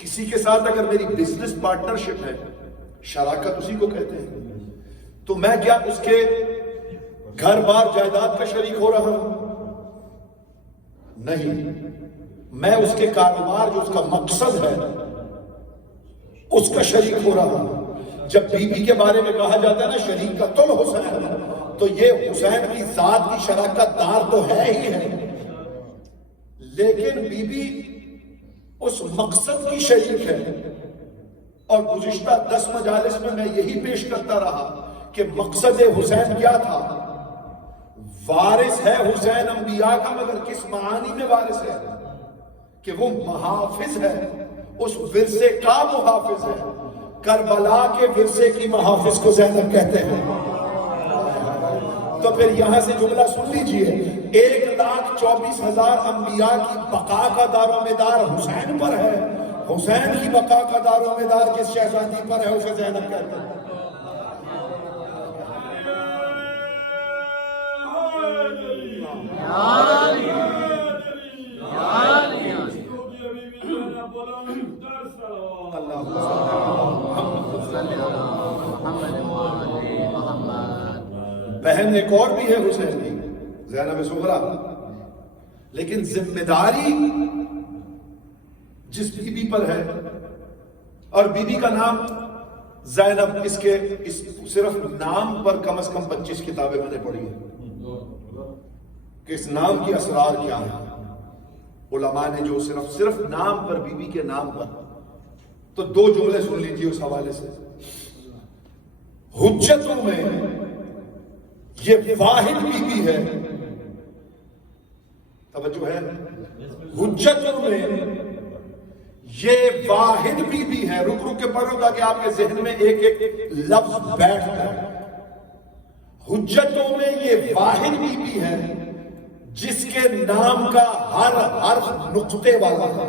کسی کے ساتھ اگر میری بزنس پارٹنرشپ ہے، شراکت اسی کو کہتے ہیں، تو میں کیا اس کے گھر بار جائیداد کا شریک ہو رہا ہوں؟ نہیں، میں اس کے کاروبار جو اس کا مقصد ہے اس کا شریک ہو رہا ہوں۔ جب بی بی کے بارے میں کہا جاتا ہے نا شریک کا تل حسین، تو یہ حسین کی ذات کی شراکت دار تو ہے ہی ہے، لیکن بی بی اس مقصد کی شریک ہے۔ اور گزشتہ 10 مجالس میں یہی پیش کرتا رہا کہ مقصد حسین کیا تھا؟ وارث ہے حسین انبیاء کا، مگر کس معانی میں وارث ہے؟ کہ وہ محافظ ہے، اس ورثے کا محافظ ہے۔ کربلا کے ورثے کی محافظ کو زینب کہتے ہیں۔ تو پھر یہاں سے جملہ سن لیجئے، 1,24,000 انبیاء کی بقا کا دار و مدار حسین پر ہے، حسین کی بقا کا دار و مدار جس شہزادی پر ہے اسے زینب کہتے ہیں۔ بہن ایک اور بھی ہے حسین کی، زینب صغرا، لیکن ذمہ داری جس بی بی پر ہے، اور بی بی کا نام زینب، اس کے صرف نام پر کم از کم 25 کتابیں میں نے پڑھی ہیں کہ اس نام کی اسرار کیا ہے۔ علماء نے جو صرف نام پر، بی بی کے نام پر، تو 2 جملے سن لیجیے اس حوالے سے۔ حجتوں میں یہ واحد بی بی ہے، توجہ ہے، حجتوں میں یہ واحد بی بی ہے۔ رک رک کے پڑھو تاکہ آپ کے ذہن میں ایک ایک لفظ بیٹھ جائے۔ حجتوں میں یہ واحد بی بی ہے جس کے نام کا ہر حرف نقطے والا ہے۔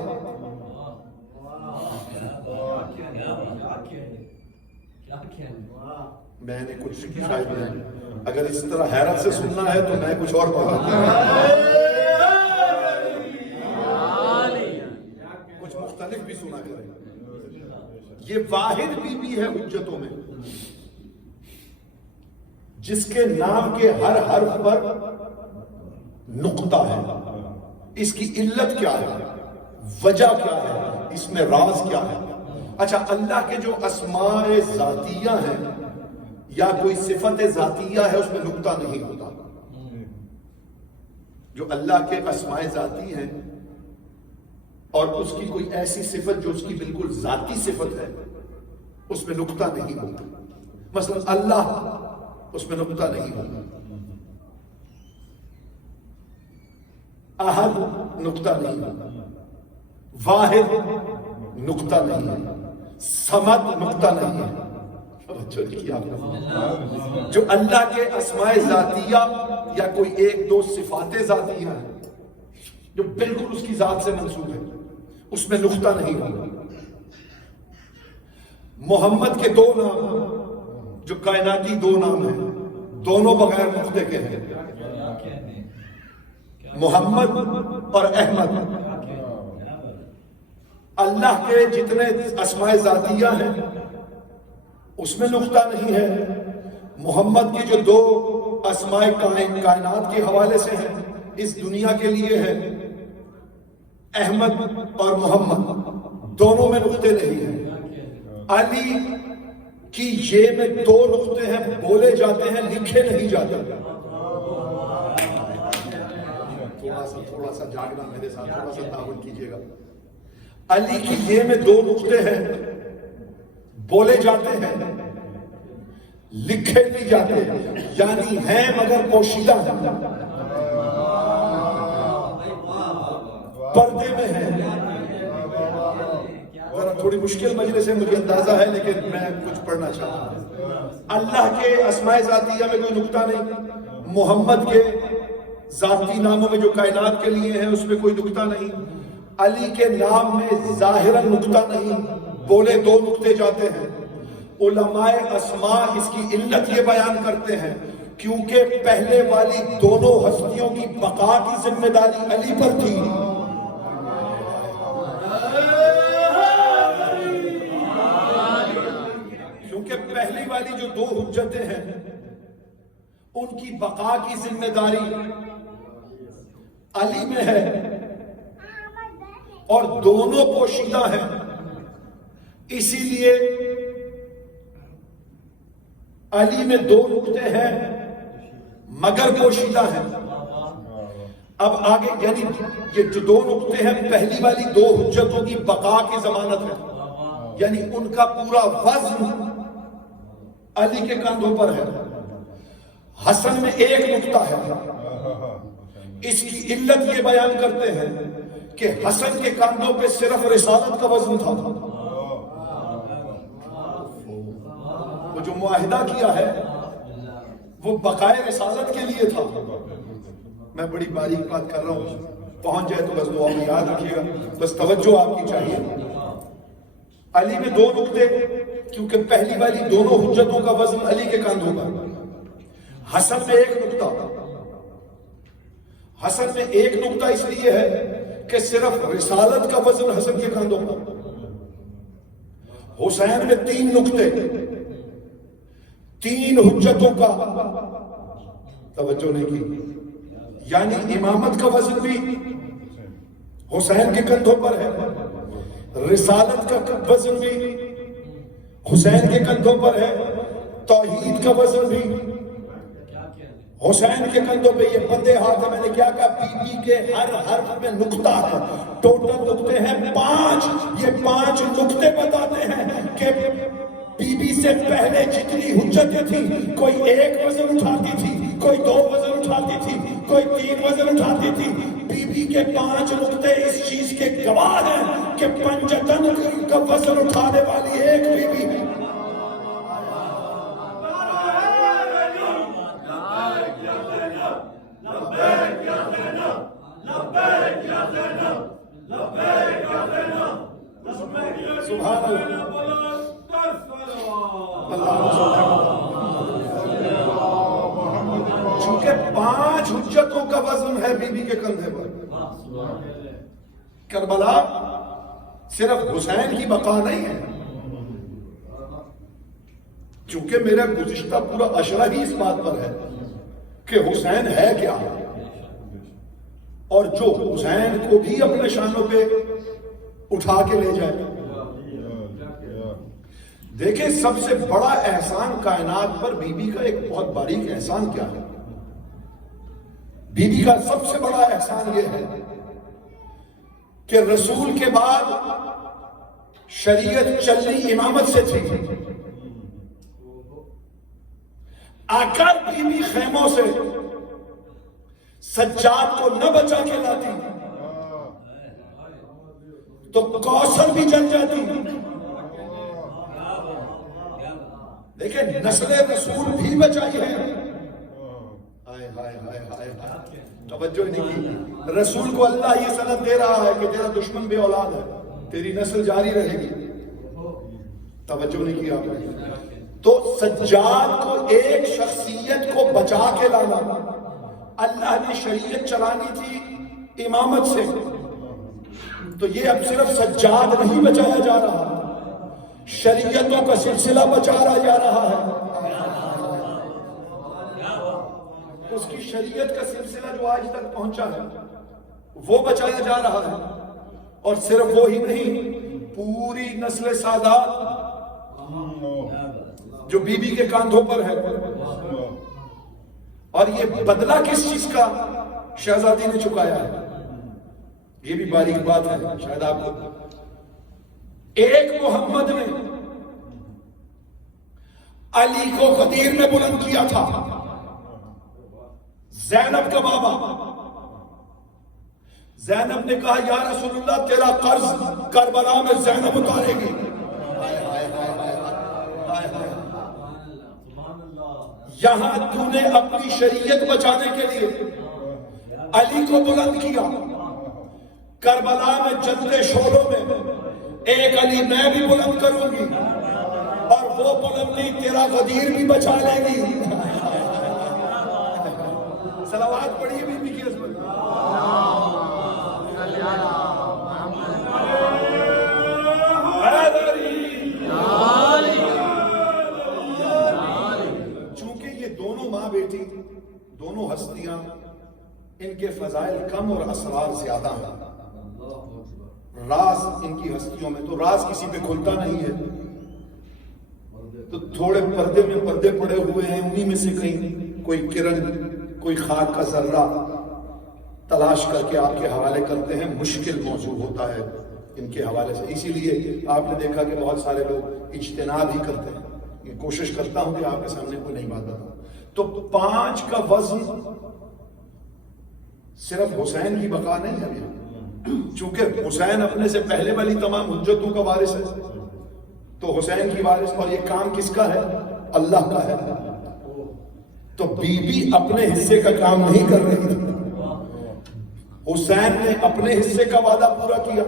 میں نے کچھ سیکھی شاید نہیں، اگر اس طرح حیرت سے سننا ہے تو میں کچھ اور پڑھاتا ہوں، کچھ مختلف بھی سنا کریں۔ یہ واحد بی بی ہے حجتوں میں جس کے نام کے ہر حرف پر نقطہ ہے۔ اس کی علت کیا ہے، وجہ کیا ہے، اس میں راز کیا ہے؟ اچھا، اللہ کے جو اسماء ذاتیہ ہیں یا کوئی صفت ذاتیہ ہے اس میں نقطہ نہیں ہوتا۔ جو اللہ کے اسماء ذاتی ہیں اور اس کی کوئی ایسی صفت جو اس کی بالکل ذاتی صفت ہے اس میں نقطہ نہیں ہوتا۔ مثلا اللہ، اس میں نقطہ نہیں ہوتا۔ احد، نقطہ نہیں ہوتا۔ واحد، نقطہ نہیں ہے۔ صمد، نقطہ نہیں ہے۔ جو اللہ کے اسماء ذاتیہ یا کوئی 1-2 صفات ذاتیہ ہیں جو بالکل اس کی ذات سے منسوب ہے اس میں نقطہ نہیں ہوگا۔ محمد کے 2 نام جو کائناتی 2 نام ہیں، دونوں بغیر نقطے کے ہیں، محمد اور احمد۔ اللہ کے جتنے اسماء ذاتیہ ہیں اس میں نقطہ نہیں ہے۔ محمد کی جو 2 اسماء کائنات کے حوالے سے ہیں، اس دنیا کے لیے ہے، احمد اور محمد، دونوں میں نقطے نہیں ہیں۔ علی کی یہ میں 2 نقطے ہیں، بولے جاتے ہیں، لکھے نہیں جاتے۔ تھوڑا سا جاگنا میرے ساتھ، تھوڑا سا تعاون کیجیے گا۔ علی کی یہ میں 2 نقطے ہیں، بولے جاتے ہیں، لکھے نہیں جاتے، یعنی ہیں مگر پوشیدہ ہیں، پردے میں ہیں۔ ذرا تھوڑی مشکل مجلس ہے، مجھے اندازہ ہے، لیکن میں کچھ پڑھنا چاہتا ہوں۔ اللہ کے اسماء ذاتیہ میں کوئی نقطہ نہیں، محمد کے ذاتی ناموں میں جو کائنات کے لیے ہیں اس میں کوئی نقطہ نہیں، علی کے نام میں ظاہراً نقطہ نہیں، بولے 2 نقطے جاتے ہیں۔ علماء اسماء اس کی علت یہ بیان کرتے ہیں کیونکہ پہلے والی دونوں ہستیوں کی بقا کی ذمہ داری علی پر تھی. کیونکہ پہلی والی جو دو حجتیں ہیں ان کی بقا کی ذمہ داری علی میں ہے اور دونوں پوشیدہ ہیں. اسی لیے علی میں دو نقطے ہیں مگر پوشیدہ ہیں. اب آگے یعنی یہ جو دو نقطے ہیں پہلی والی دو حجتوں کی بقا کی ضمانت ہے, یعنی ان کا پورا وزن علی کے کندھوں پر ہے. حسن میں ایک نقطہ ہے, اس کی علت یہ بیان کرتے ہیں کہ حسن کے کندھوں پہ صرف رسالت کا وزن تھا. وہ جو معاہدہ کیا ہے وہ بقائے رسالت کے لیے تھا. میں بڑی باریک بات کر رہا ہوں, پہنچ جائے تو بس دعا میں یاد رکھیے گا, بس توجہ آپ کی چاہیے. علی میں دو نقطے کیونکہ پہلی والی دونوں حجتوں کا وزن علی کے کندھوں پر. حسن میں ایک نقطہ, حسن میں ایک نقطہ اس لیے ہے کہ صرف رسالت کا وزن حسن کے کندھوں پر. حسین میں تین نقطے, تین حجتوں کا, توجہ نہیں کی, یعنی امامت کا وزن بھی حسین کے کندھوں پر ہے, رسالت کا وزن بھی حسین کے کندھوں پر ہے, توحید کا وزن بھی حسین کے کندھوں پہ. یہ بندے ہاتھ ہے, میں نے کیا کہا, بی بی کے ہر حرف میں نقطہ ہے. ٹوٹل نقطے ہیں 5. یہ 5 نقطے بتاتے ہیں کہ بی بی سے پہلے جتنی حجتیں تھیں, کوئی ایک وزن اٹھاتی تھی, کوئی 2 وزن اٹھاتی تھی, کوئی 3 وزن اٹھاتی تھی. بی بی کے 5 نقطے اس چیز کے گواہ ہیں کہ پنجتن کا وزن اٹھانے والی ایک بی بی ہے. سبحان چونکہ 5 حجتوں کا وزن ہے بی بی کے کندھے پر. کربلا صرف حسین کی بقا نہیں ہے, چونکہ میرا گزشتہ پورا اشرہ ہی اس بات پر ہے کہ حسین ہے کیا, اور جو حسین کو بھی اپنے شانوں پہ اٹھا کے لے جائے. دیکھیں سب سے بڑا احسان کائنات پر بی بی کا ایک بہت باریک احسان کیا ہے. بی بی کا سب سے بڑا احسان یہ ہے کہ رسول کے بعد شریعت چلنی امامت سے تھی. اگر بی بی خیموں سے سجاد کو نہ بچا کے لاتی تو کوثر بھی جل جاتی. دیکھیں نسل رسول بھی بچائی ہے. توجہ نہیں کی. رسول کو اللہ یہ سند دے رہا ہے کہ تیرا دشمن بے اولاد ہے, تیری نسل جاری رہے گی. توجہ نہیں کی آپ نے. تو سجاد کو ایک شخصیت کو بچا کے لانا, اللہ نے شریعت چلانی تھی امامت سے, تو یہ اب صرف سجاد نہیں بچایا جا رہا, شریعتوں کا سلسلہ بچایا جا رہا ہے. اس کی شریعت کا سلسلہ جو آج تک پہنچا ہے وہ بچایا جا رہا ہے. اور صرف وہی نہیں, پوری نسل سادات جو بی بی کے کاندھوں پر ہے. اور یہ بدلہ کس چیز کا شہزادی نے چکایا ہے, یہ بھی باریک بات ہے شاید آپ کو. ایک محمد نے علی کو غدیر میں بلند کیا تھا, زینب کا بابا. زینب نے کہا یا رسول اللہ تیرا قرض کربلا میں زینب اتارے گی. یہاں تو نے اپنی شریعت بچانے کے لیے علی کو بلند کیا. کربلا میں جنتے شوروں میں ایک علی میں بھی بلند کروں گی, اور وہ بلندی تیرا غدیر بھی بچا لے گی. صلوات پڑھیے بی بی کی عظمت. چونکہ یہ دونوں ماں بیٹی دونوں ہستیاں ان کے فضائل کم اور اسرار زیادہ ہیں. راز ان کی ہستیوں میں تو راز کسی پہ کھلتا نہیں ہے, تو تھوڑے پردے میں پردے پڑے ہوئے ہیں, انہی میں سے کہیں کوئی کرن کوئی خاک کا ذرہ تلاش کر کے آپ کے حوالے کرتے ہیں. مشکل موضوع ہوتا ہے ان کے حوالے سے, اسی لیے آپ نے دیکھا کہ بہت سارے لوگ اجتناب ہی کرتے ہیں. یہ کوشش کرتا ہوں کہ آپ کے سامنے کوئی نہیں بات بتاؤں. تو 5 کا وزن صرف حسین کی بقا نہیں ہے, چونکہ حسین اپنے سے پہلے والی تمام حجتوں کا وارث ہے, تو حسین کی وارث, اور یہ کام کس کا ہے؟ اللہ کا ہے. تو بی بی اپنے حصے کا کام نہیں کر رہی تھی, حسین نے اپنے حصے کا وعدہ پورا کیا,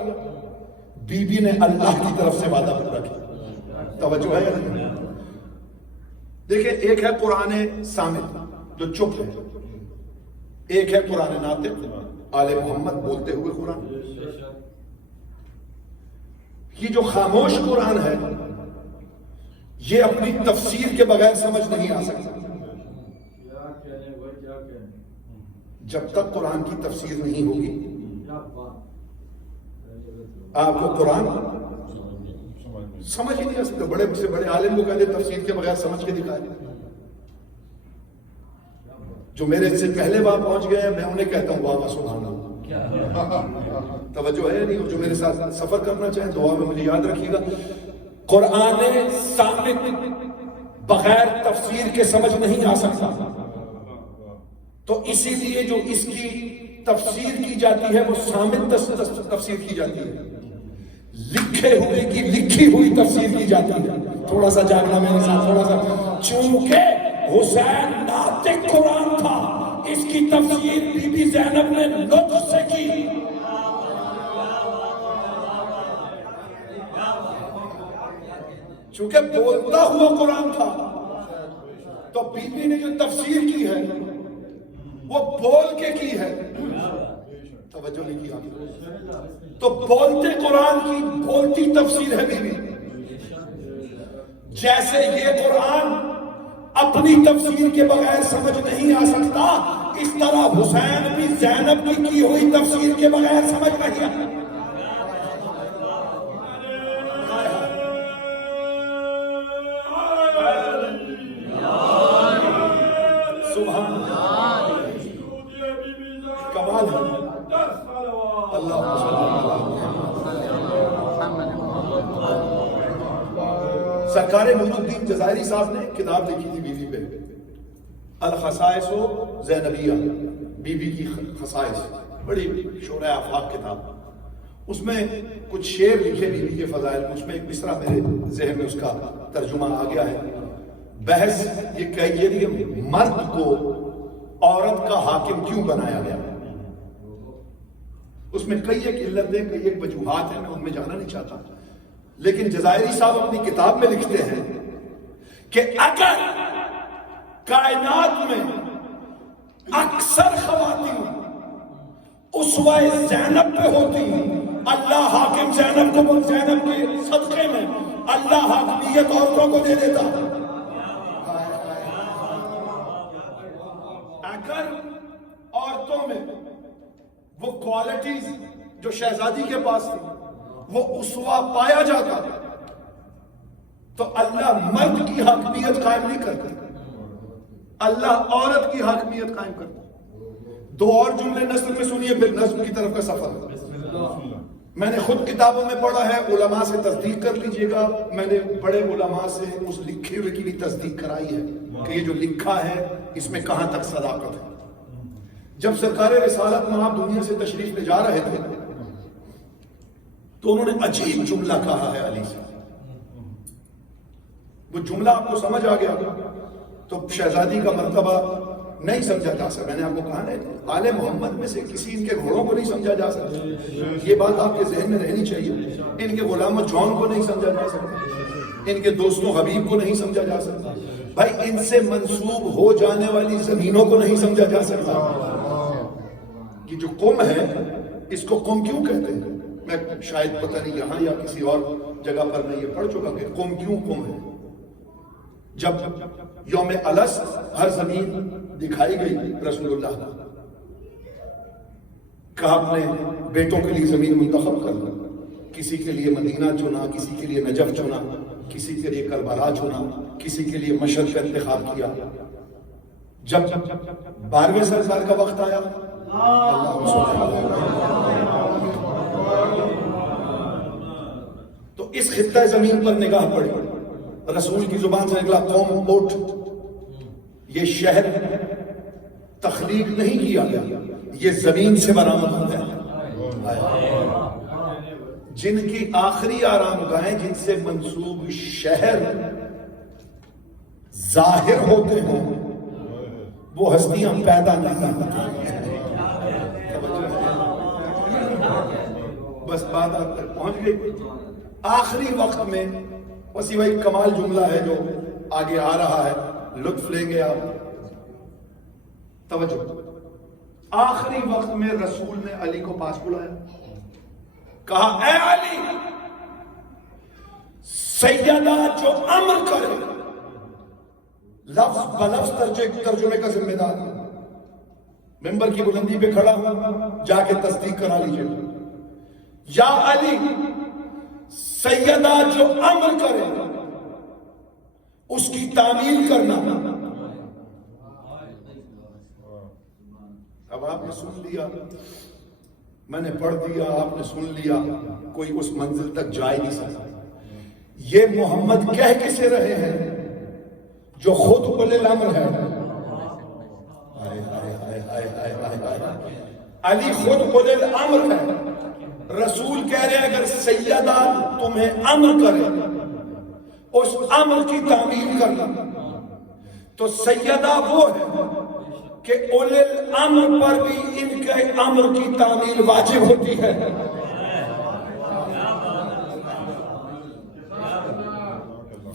بی بی نے اللہ کی طرف سے وعدہ پورا کیا. توجہ ہے یا نہیں؟ دیکھیں, ایک ہے قرآن صامت جو چپ ہے, ایک ہے قرآن ناطق آل محمد بولتے ہوئے قرآن. یہ جو خاموش قرآن ہے یہ اپنی تفسیر کے بغیر سمجھ نہیں آ سکتا. جب تک قرآن کی تفسیر نہیں ہوگی آپ کو قرآن سمجھ ہی نہیں آ سکتا. بڑے سے بڑے عالم کو کہتے تفسیر کے بغیر سمجھ کے دکھائے. جو میرے سے پہلے وہاں پہنچ گئے ہیں میں انہیں کہتا ہوں واہ سبحان اللہ. توجہ ہے نہیں؟ اور جو میرے ساتھ سفر کرنا چاہیں دعا میں مجھے یاد رکھیے گا, قرآن صامت بغیر تفسیر کے سمجھ نہیں آ سکتا. تو اسی لیے جو اس کی تفسیر کی جاتی ہے وہ صامت تفسیر کی جاتی ہے, لکھے ہوئے کی لکھی ہوئی تفسیر کی جاتی ہے. تھوڑا سا جاگنا میرے ساتھ, تھوڑا سا. چونکہ حسین ناطق قرآن تھا, اس کی تفسیر بی بی زینب نے لطف سے کی. چونکہ بولتا ہوا قرآن تھا تو بی بی نے جو تفسیر کی ہے وہ بول کے کی ہے. توجہ نہیں کی آپ نے؟ تو بولتے قرآن کی بولتی تفسیر ہے بی بی. جیسے یہ قرآن اپنی تفسیر کے بغیر سمجھ نہیں آ سکتا, اس طرح حسین بھی زینب کی ہوئی تفسیر کے بغیر سمجھ نہیں آ سکتا. سبحان کمال ہے. سرکار نور الدین جزائری صاحب نے کتاب لکھی تھی بی بی پہ, الخصائص زینبیہ, بی بی کی خصائص, بڑی شورۂ آفاق کتاب. اس میں کچھ شعر لکھے بی بی کے فضائل. اس میں ایک مصرع میرے ذہن میں اس کا ترجمہ آ گیا ہے. بحث یہ کہیے کہ مرد کو عورت کا حاکم کیوں بنایا گیا. اس میں کئی ایک علتیں, کئی ایک وجوہات ہیں, میں ان میں جانا نہیں چاہتا. لیکن جزائری صاحب اپنی کتاب میں لکھتے ہیں کہ اگر کائنات میں اکثر خواتین اسوہ زینب پہ ہوتی, اللہ حاکم زینب کو, زینب کے صدقے میں اللہ حاکمیت عورتوں کو دے دیتا. اگر عورتوں میں وہ کوالٹیز جو شہزادی کے پاس تھی وہ اسوہ پایا جاتا تو اللہ مرد کی حاکمیت قائم نہیں کرتا, اللہ عورت کی حاکمیت قائم کرتا. 2 اور جملے نثر میں سنیے پھر نظم کی طرف کا سفر. میں نے خود کتابوں میں پڑھا ہے, علماء سے تصدیق کر لیجئے گا. میں نے بڑے علماء سے اس لکھے ہوئے کی بھی تصدیق کرائی ہے کہ یہ جو لکھا ہے اس میں کہاں تک صداقت ہے. جب سرکار رسالت میں آپ دنیا سے تشریف لے جا رہے تھے تو انہوں نے عجیب جملہ کہا ہے علی سے. وہ جملہ آپ کو سمجھ آ گیا تو شہزادی کا مرتبہ نہیں سمجھا جا سکتا. میں نے آپ کو کہا نا آل محمد میں سے کسی ان کے گھوڑوں کو نہیں سمجھا جا سکتا. یہ بات آپ کے ذہن میں رہنی چاہیے. ان کے غلام جون کو نہیں سمجھا جا سکتا, ان کے دوستوں حبیب کو نہیں سمجھا جا سکتا، بھائی ان سے منسوب ہو جانے والی زمینوں کو نہیں سمجھا جا سکتا. یہ جو قم ہے اس کو قم کیوں کہتے ہیں؟ میں شاید پتہ نہیں یہاں یا کسی اور جگہ پر میں یہ پڑھ چکا کہ قم کیوں قم ہے. جب یوم الست ہر زمین دکھائی گئی رسول اللہ کہا اپنے بیٹوں کے لیے زمین منتخب کر لو. کسی کے لیے مدینہ چنا، کسی کے لیے نجف چنا، کسی کے لیے کربلا چنا، کسی کے لیے مشرق کا انتخاب کیا. جب 12ویں سرکار کا وقت آیا تو اس خطہ زمین پر نگاہ پڑی، رسول کی زبان سے نکلا قوم اٹھ. یہ شہر تخلیق نہیں کیا گیا، یہ زمین سے برآمد ہو گیا. جن کی آخری آرام گاہیں جن سے منسوب شہر ظاہر ہوتے ہوں وہ ہستیاں پیدا نہیں ہوتی. بس بات آپ تک پہنچ گئی. آخری وقت میں وسیع بھائی کمال جملہ ہے جو آگے آ رہا ہے، لطف لیں گے آپ. توجہ. آخری وقت میں رسول نے علی کو پاس بلایا، کہا اے علی، سیدہ جو امر کرے، لفظ بلفظ ترجمے کا ذمہ دار. ممبر کی بلندی پہ کھڑا ہوں، جا کے تصدیق کرا لیجئے. یا علی، سیدہ جو امر کرے اس کی تعمیل کرنا. اب آپ نے سن لیا، میں نے پڑھ دیا، آپ نے سن لیا، کوئی اس منزل تک جا ہی نہیں سکتا. یہ محمد کہہ کسے رہے ہیں جو خود اولِ الامر ہے. علی خود اولِ الامر ہے. رسول کہہ رہے ہیں اگر سیدہ تمہیں امر کرے اس امر کی تعمیل کرنا. تو سیدہ وہ ہے کہ اولِ الامر پر بھی ان کے امر کی تعمیل واجب ہوتی ہے.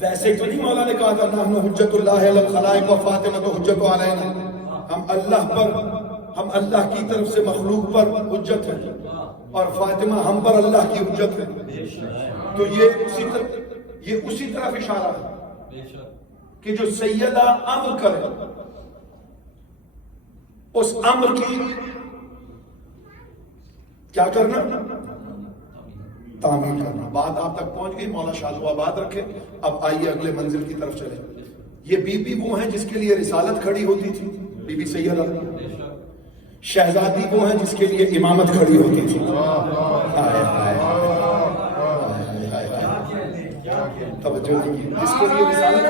ویسے تو نہیں مولا نے کہا تھا نحن حجت اللہ علی الخلائق و فاطمہ حجت علینا، ہم اللہ پر، ہم اللہ کی طرف سے مخلوق پر حجت ہے اور فاطمہ ہم پر اللہ کی حجت ہے. تو یہ اسی طرف اشارہ ہے کہ جو سیدہ امر کرے اس امر کی کیا کرنا؟ تعمیل کرنا. بات آپ تک پہنچ گئی، مولا شاد آباد رکھے. اب آئیے اگلے منزل کی طرف چلیں. یہ بی بی وہ ہیں جس کے لیے رسالت کھڑی ہوتی تھی، بی بی سیدہ. شہزادی وہ ہیں جس کے لیے امامت کھڑی ہوتی تھی. توجہ دیجیے. جس کے لیے رسالت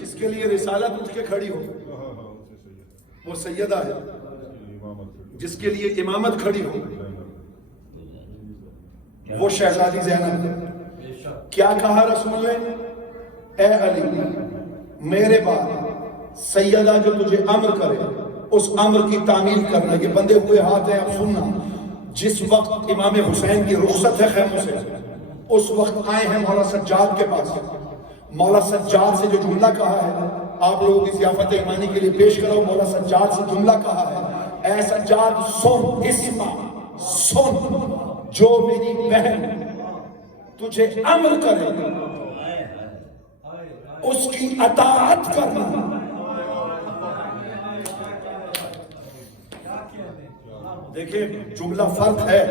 جس کے لیے رسالت اٹھ کے کھڑی ہو وہ سیدہ ہے. جس کے لیے امامت کھڑی ہو وہ شہزادی زینب. کیا کہا رسول نے؟ اے علی، میرے بعد سیدہ جو تجھے امر کرے اس امر کی تعمیل کرنا. یہ بندے ہوئے ہاتھ ہیں، اب سننا. جس وقت امام حسین کی رخصت ہے خیموں سے، اس وقت آئے ہیں مولا سجاد کے پاس. مولا سجاد سے جو جملہ کہا ہے آپ لوگوں کی ضیافت ایمانی کے لیے پیش کرو. مولا سجاد سے جملہ کہا ہے، اے سجاد سن، اسمع، سن، جو میری بہن تجھے امر کرے اس کی اطاعت کرنا. دیکھیں جملہ فرق ہے.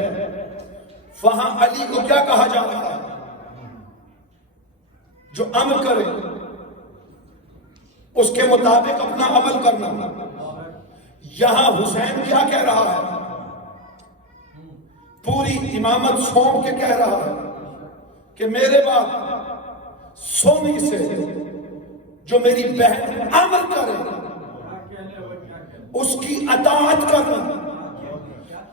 وہاں علی کو کیا کہا جا رہا ہے؟ جو امر کرے اس کے مطابق اپنا عمل کرنا. یہاں حسین کیا کہہ رہا ہے؟ پوری امامت سونپ کے کہہ رہا ہے کہ میرے بعد سن سے جو میری بہن امر کرے اس کی اطاعت کرنا.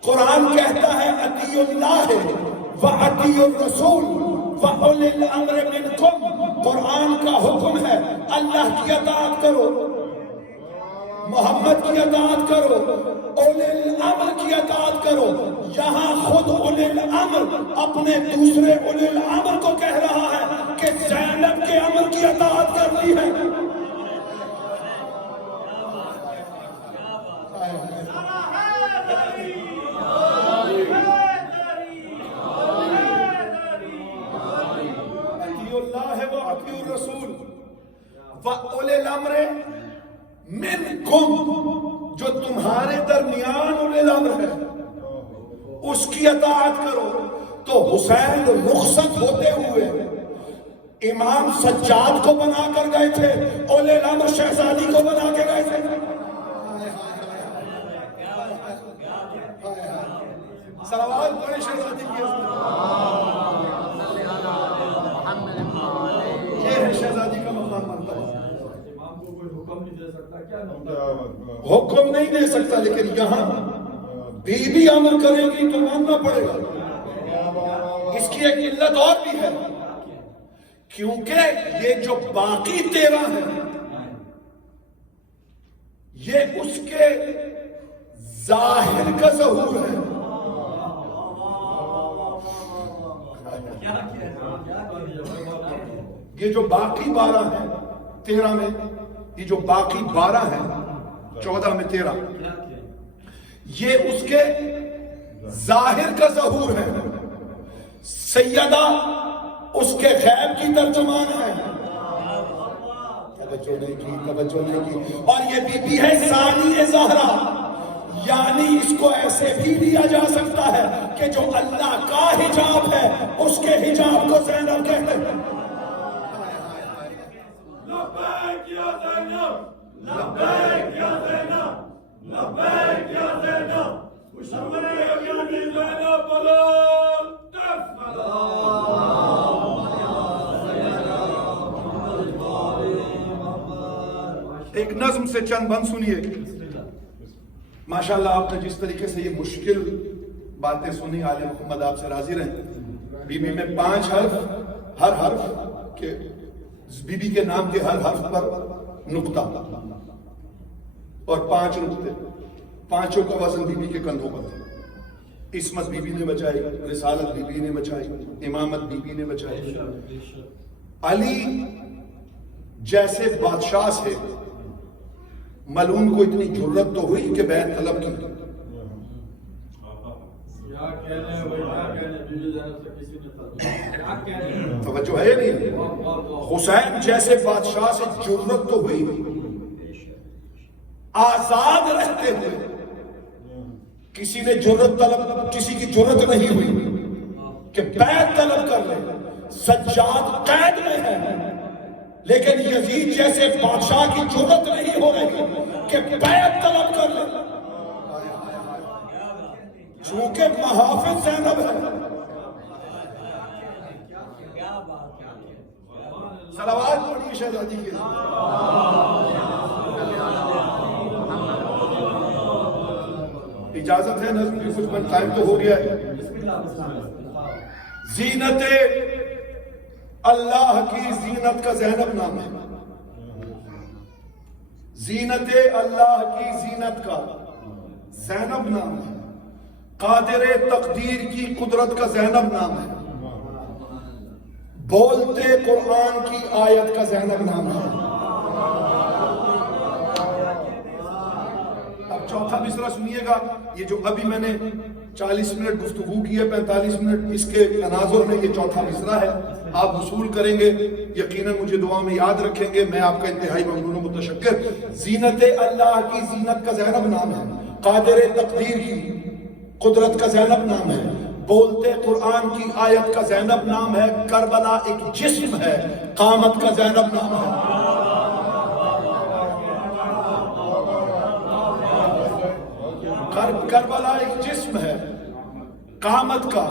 قرآن کہتا ہے اطیعوا اللہ و اطیعوا الرسول و اولی الامر منکم. قرآن کا حکم ہے اللہ کی اطاعت کرو، محمد کی اطاعت کرو، اولی الامر کی اطاعت کرو۔ یہاں خود اولی الامر اپنے دوسرے اولی الامر کو کہہ رہا ہے کہ زینب کے امر کی اطاعت کرنی ہے۔ اطیعوا اللہ و اطیعوا الرسول وَأُولِي الْأَمْرِ مِنْكُمْ، جو تمہارے درمیان اولی الامر ہے اس کی اطاعت کرو۔ تو حسین رخصت ہوتے ہوئے امام سجاد کو بنا کر گئے تھے، اولی الامر شہزادی کو بنا کے گئے تھے۔ صلوات پڑھیں شہزادی کی یہ ہے شہزادی کا مقام مرتبہ۔ حکم نہیں دے سکتا، لیکن یہاں بی بی امر کرے گی تو ماننا پڑے گا۔ اس کی ایک علت اور بھی ہے، کیونکہ یہ جو باقی 13 ہیں یہ اس کے ظاہر کا ظہور ہے۔ یہ جو باقی 12 ہیں 13 میں، یہ جو باقی 12 ہیں 14 میں 13، یہ اس کے ظاہر کا ظہور ہے۔ سیدہ اس کے غیب کی ترجمان ہے۔ توجہ نہیں کی۔ اور یہ بی بی ہے ثانی زہرا، یعنی اس کو ایسے بھی لیا جا سکتا ہے کہ جو اللہ کا حجاب ہے اس کے حجاب کو زینب کہتے ہیں۔ لبیک یا زینب، لبیک یا زینب، لبیک یا زینب، مشور یعنی زینب بولو ایک نظم سے چند بند سنیے۔ ماشاءاللہ آپ نے جس طریقے سے یہ مشکل باتیں سنی، آل محمد آپ سے راضی رہیں۔ بی بی میں 5 حرف، ہر حرف کے بی بی کے نام کے ہر حرف پر نقطہ اور 5 نقطے، 5 کا وزن بی بی کے کندھوں پر تھا۔ عصمت بی بی نے بچائی، رسالت بی بی نے بچائی، امامت بی بی نے بچائی۔ علی جیسے بادشاہ سے ملعون کو اتنی جرت تو ہوئی کہ بیعت طلب کی۔ توجہ ہے نہیں؟ حسین جیسے بادشاہ سے جرت تو ہوئی، آزاد رہتے ہوئے کسی نے کسی کی جرت نہیں ہوئی کہ بیعت طلب کر لے۔ سجاد قید میں ہے، لیکن یزید جیسے بادشاہ کی جرت نہیں ہو رہی کہ بیعت طلب کر لے، چونکہ محافظ زینب ہے۔ صلوات پڑھیے شہزادی کے لیے۔ اجازت ہے نظم کی، کچھ من ٹائم تو ہو گیا ہے۔ زینت اللہ کی زینت کا زینب نام ہے، زینت اللہ کی زینت کا زینب نام ہے، قادر تقدیر کی قدرت کا زینب نام ہے، بولتے قرآن کی آیت کا زینب نام ہے۔ اب چوتھا مصرع سنیے گا، یہ جو ابھی میں نے 40 منٹ گفتگو کی ہے، 45 منٹ اس کے تناظر میں یہ چوتھا مصرع ہے۔ آپ وصول کریں گے، یقیناً مجھے دعا میں یاد رکھیں گے، میں آپ کا انتہائی ممنون و متشکر۔ زینت اللہ کی زینت کا زینب نام ہے، قادر تقدیر کی قدرت کا زینب نام ہے، بولتے قرآن کی آیت کا زینب نام ہے، کربلا ایک جسم ہے، قامت کا زینب نام ہے۔ کربلا ایک جسم ہے، قامت کا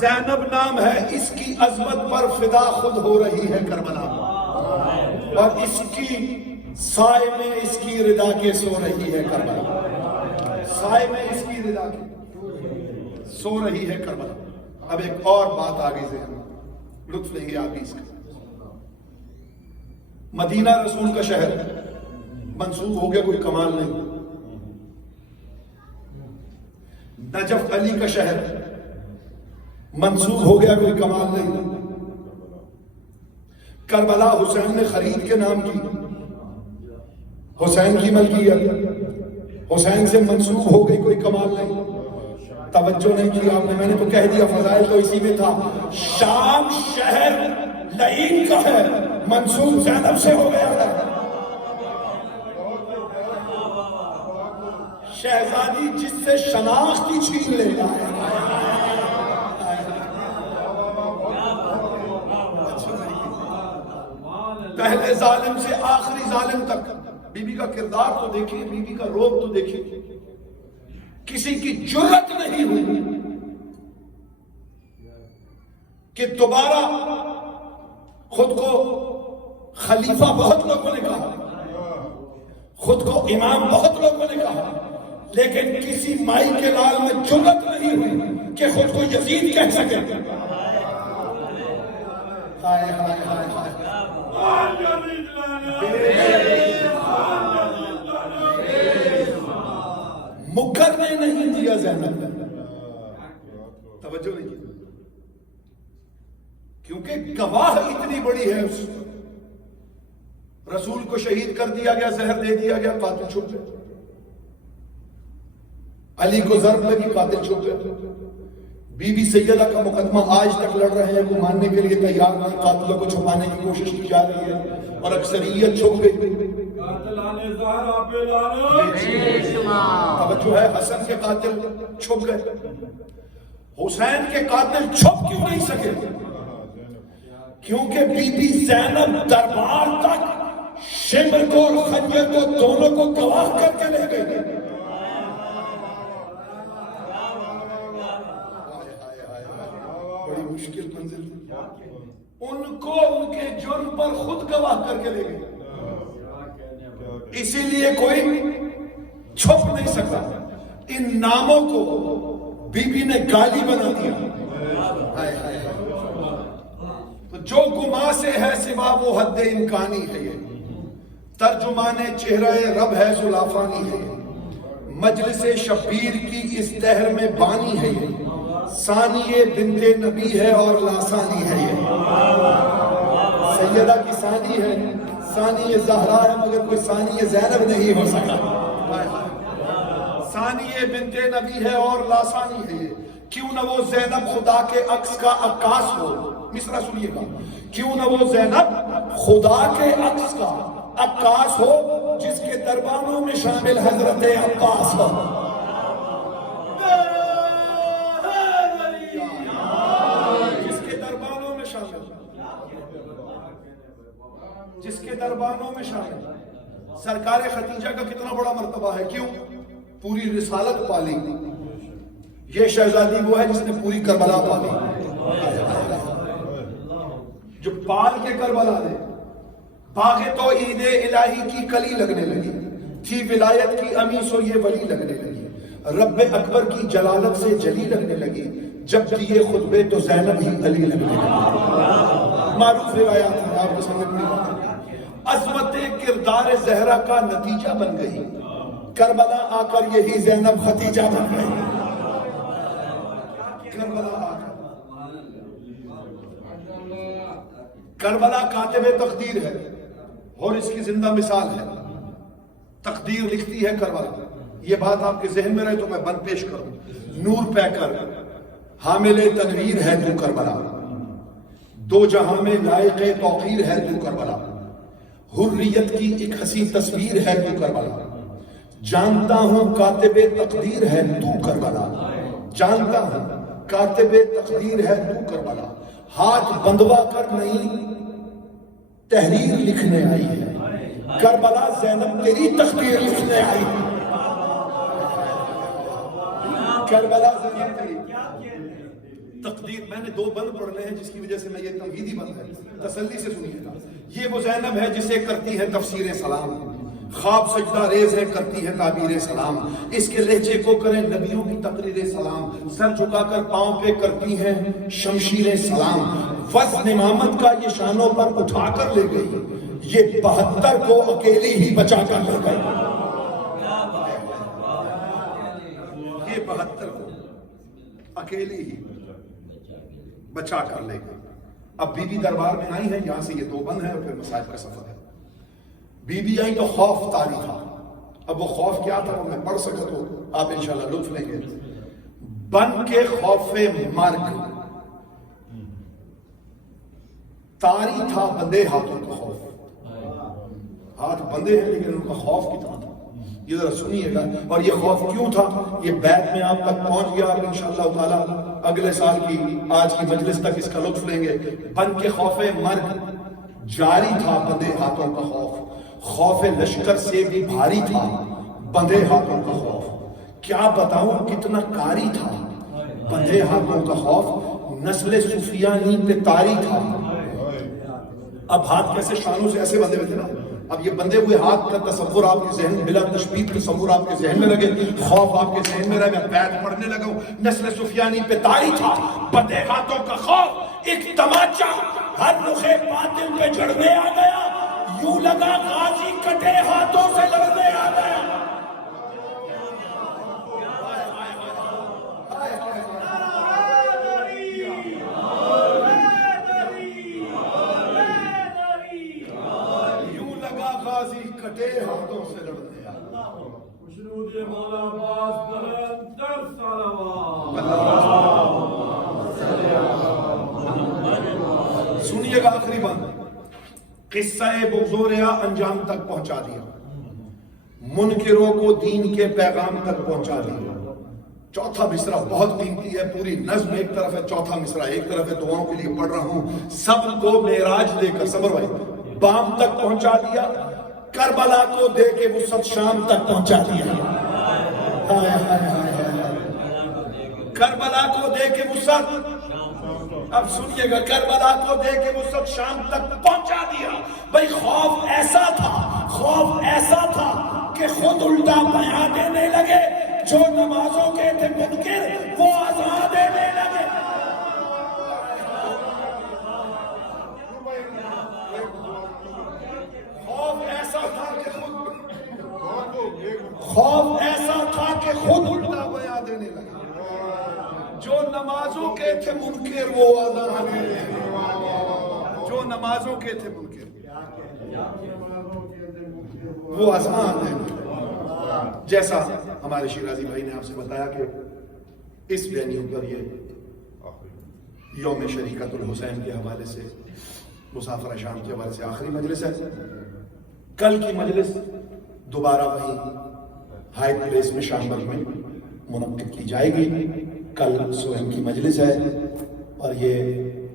زینب نام ہے، اس کی عظمت پر فدا خود ہو رہی ہے کربلا، اور اس کی سائے میں اس کی رضا کے سو رہی ہے کربلا، سائے میں اس کی رضا کے سو رہی ہے کربلا۔ اب ایک اور بات آگے سے لطف لیں گے آپ اس کا۔ مدینہ رسول کا شہر ہے، منسوب ہو گیا کوئی کمال نہیں. نجف علی کا شہر منسوب ہو گیا کوئی کمال نہیں. کربلا حسین نے خرید کے نام کی, حسین کی ملکیت حسین سے منسوب ہو گئی کوئی کمال نہیں. توجہ نہیں کی آپ نے, میں نے تو کہہ دیا فضائل تو اسی میں تھا. شام شہر لعین کا ہے, منسوب زینب سے ہو گیا ہے. شہزادی جس سے شناخت ہی چھین لے گا. پہلے ظالم سے آخری ظالم تک بی بی کا کردار تو دیکھیے, بی بی کا روب تو دیکھیے. کسی کی جرت نہیں ہوئی کہ دوبارہ خود کو خلیفہ بہت لوگوں نے کہا, خود کو امام بہت لوگوں نے کہا, لیکن کسی مائی کے لال میں جرت نہیں ہوئی کہ خود کو یزید کہہ سکے. ہائے ہائے ہائے ہائے, مکر نے نہیں دیا زینب. توجہ نہیں کی, کیونکہ گواہ اتنی بڑی ہے. اس رسول کو شہید کر دیا گیا, زہر دے دیا گیا, قاتل چھپ گیا. علی کو ضرب لگی, قاتل چھپ گیا. بی بی سیدہ کا مقدمہ آج تک لڑ رہے ہیں, کو ماننے کے لیے تیار نہیں, قاتلوں کو چھپانے کی کوشش کی جا رہی ہے اور اکثریت چھپ گئی. توجہ ہے, حسن کے قاتل چھپ گئے, حسین کے قاتل چھپ کیوں نہیں سکے؟ کیونکہ بی بی زینب دربار تک شمر کو اور خنجر کو دونوں کو گواہ کر کے لے گئے. بڑی مشکل منزل, ان کو ان کے جرم پر خود گواہ کر کے لے گئے. اسی لیے کوئی چھپ نہیں سکتا. ان ناموں کو بی بی نے گالی بنا دیا. تو جو گما سے ہے سوا وہ حد امکانی ہے, یہ ترجمان چہرہ رب ہے سلافانی ہے, مجلس شبیر کی اس دہر میں بانی ہے, یہ ثانی بنت نبی ہے اور لاسانی ہے. یہ سیدہ کی ثانی ہے, ثانی زہرا ہے, مگر کوئی ثانی زینب نہیں ہو سکا. ثانی بنت نبی ہے اور لاسانی ہے. کیوں نہ وہ زینب خدا کے عکس کا عکاس ہو. مصرع سنیے گا, کیوں نہ وہ زینب خدا کے عکس کا عکاس ہو, جس کے دربانوں میں شامل حضرت عباس ہو. جس کے دربانوں میں شامل, جس کے دربانوں میں شامل. سرکار ختیجہ کا کتنا بڑا مرتبہ ہے, کیوں؟ پوری رسالت پالی. یہ شہزادی وہ ہے جس نے پوری کربلا پالی, جو پال کے کربلا دے. باغ توحید الہی کی کلی لگنے لگی, تھی ولایت کی امیس و یہ ولی لگنے لگی. رب اکبر کی جلالت سے جلی لگنے لگی, جب دیے خطبے تو زینب ہی علی لگنے لگی. معروف روایات ہیں, آپ کو سمجھ نہیں. عظمت کردار زہرا کا نتیجہ بن گئی, کربلا آ کر یہی زینب ختیجہ بن گئی. کربلا آ کر, کربلا کاتب تقدیر ہے اور اس کی زندہ مثال ہے. تقدیر لکھتی ہے کربلا. یہ بات آپ کے ذہن میں رہے تو میں بند پیش کروں. نور پہ کر حامل تنویر ہے تو کربلا, دو جہاں میں لائق توقیر ہے تو کربلا, حریت کی ایک حسین تصویر ہے تو کربلا. جانتا ہوں کاتب تقدیر ہے تو کربلا, جانتا ہوں کاتب تقدیر ہے تو کربلا. ہاتھ بندوا کر نہیں تحریر لکھنے آئی ہے, کربلا زینب تیری تقدیر لکھنے آئی ہے. کربلا زینب تیری تقدیر. میں نے دو بند پڑھنے ہیں جس کی وجہ سے میں یہ تمہیدی بند ہے, تسلی سے سنیے گا. یہ وہ زینب ہے جسے کرتی ہے تفسیر سلام, خواب سجدہ ریز ہے کرتی ہے تعبیر سلام. اس کے لہجے کو کریں نبیوں کی تقریر سلام, سر جھکا کر پاؤں پہ کرتی ہیں شمشیر سلام. وزن امامت کا یہ شانوں پر اٹھا کر لے گئی, یہ 72 کو اکیلی ہی بچا کر لے گئی. یہ 72 کو اکیلی ہی بچا کر لے گئی. اب بی بی دربار میں آئی ہے، یہاں سے یہ 2 بند ہے اور پھر مصائب کا سفر ہے. بی بی آئی تو خوف طاری تھا. اب وہ خوف کیا تھا وہ میں پڑھ سکتا تو آپ انشاءاللہ لطف لیں گے. بن کے خوف مرگ طاری تھا بندے ہاتھوں کا خوف. ہاتھ بندے ہیں لیکن ان کا خوف کتنا تھا یہ ذرا سنیے گا. اور یہ خوف کیوں تھا یہ بیت میں آپ تک پہنچ گیا. آپ انشاءاللہ تعالی اگلے سال کی آج کی مجلس تک اس کا لطف لیں گے. بن کے خوف مرگ جاری تھا بندے ہاتھوں کا خوف. خوف لشکر سے بھی بھاری تھا بندے ہاتھوں کا خوف. کیا بتاؤں کتنا کاری تھا بندے ہاتھوں کا خوف. نسل سفیانی پہ طاری تھا. اب ہاتھ کیسے شانوں سے ایسے بندے ہوئے تھے نا. اب یہ بندے ہوئے ہاتھ کا تصور آپ کے ذہن بلا تشبیہ تصور آپ کے ذہن میں لگے. خوف آپ کے ذہن میں رہے. میں بیت پڑھنے لگا ہوں. نسل سفیانی پہ طاری تھا بندے ہاتھوں کا خوف. ایک تماچا ہر رخ باطل پہ جڑنے آ گیا. یوں لگا غازی کٹے ہاتھوں سے لڑنے آ گیا. یوں لگا غازی کٹے ہاتھوں سے لڑنے آ گیا. مولا عباس بلندر سنیے گا آخری بند. قصہ بغضوریا انجام تک پہنچا دیا. منکروں کو دین کے پیغام تک پہنچا دیا. چوتھا مصرع بہت قیمتی ہے. پوری نظم ایک طرف ہے، چوتھا مصرع ایک طرف ہے. دعاؤں کے لیے پڑھ رہا ہوں. سب کو معراج دے کر صبر بھائی بام تک پہنچا دیا. کربلا کو دے کے وسعت شام تک پہنچا دیا. کربلا کو دے کے وسعت، اب سنیے گا، کربلا کو دے کے وسعت شام تک پہنچا دیا. بھائی خوف ایسا تھا، خوف ایسا تھا کہ خود الٹا بیاں دینے لگے. جو نمازوں کے تھے منکر وہ اذان دینے لگے. خوف ایسا تھا کہ خوف ایسا تھا کہ خود الٹا بیاں دینے لگے. جو نمازوں کے تھے منکر وہ اذان دینے لگے. جو نمازوں کے تھے منکر وہ اذان دینے لگے. جیسا ہمارے شیرازی بھائی نے آپ سے بتایا کہ اس وینیو پر یہ یوم شریکت الحسین کے حوالے سے، مسافر شام کے حوالے سے آخری مجلس ہے. کل کی مجلس دوبارہ وہی ہائی پلیس میں شامبر میں منعقد کی جائے گی. کل سوہم کی مجلس ہے اور یہ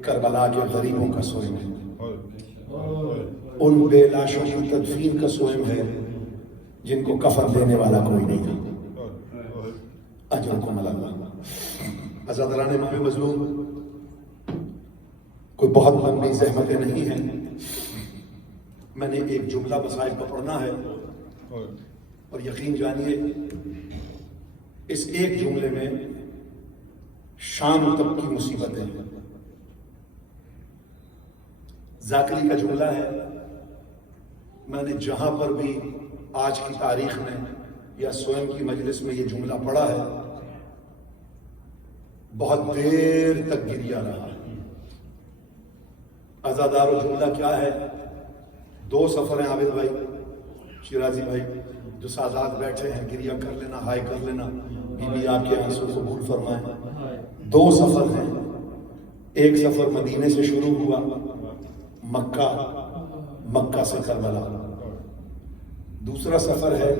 کربلا کے غریبوں کا سوہم ہے. ان بے لاشوں کی تدفین کا سوہم ہے جن کو کفن دینے والا کوئی نہیں تھا. اجرکم اللہ. عزاداران امام مظلوم، کوئی بہت لمبی زحمتیں نہیں ہیں. میں نے ایک جملہ مسائل کو پڑھنا ہے اور یقین جانیے اس ایک جملے میں شام تک کی مصیبتیں. ذاکری کا جملہ ہے. میں نے جہاں پر بھی آج کی تاریخ میں یا سوئم کی مجلس میں یہ جملہ پڑھا ہے بہت دیر تک گریا رہا. عزادار و جملہ کیا ہے؟ 2 سفر ہیں عابد بھائی، شیرازی بھائی، جو سادات بیٹھے ہیں گریا کر لینا، ہائے کر لینا. بی بی آپ کے آنسو قبول فرمائیں. 2 سفر ہیں. ایک سفر مدینے سے شروع ہوا مکہ، مکہ سے کربلا. دوسرا سفر ہے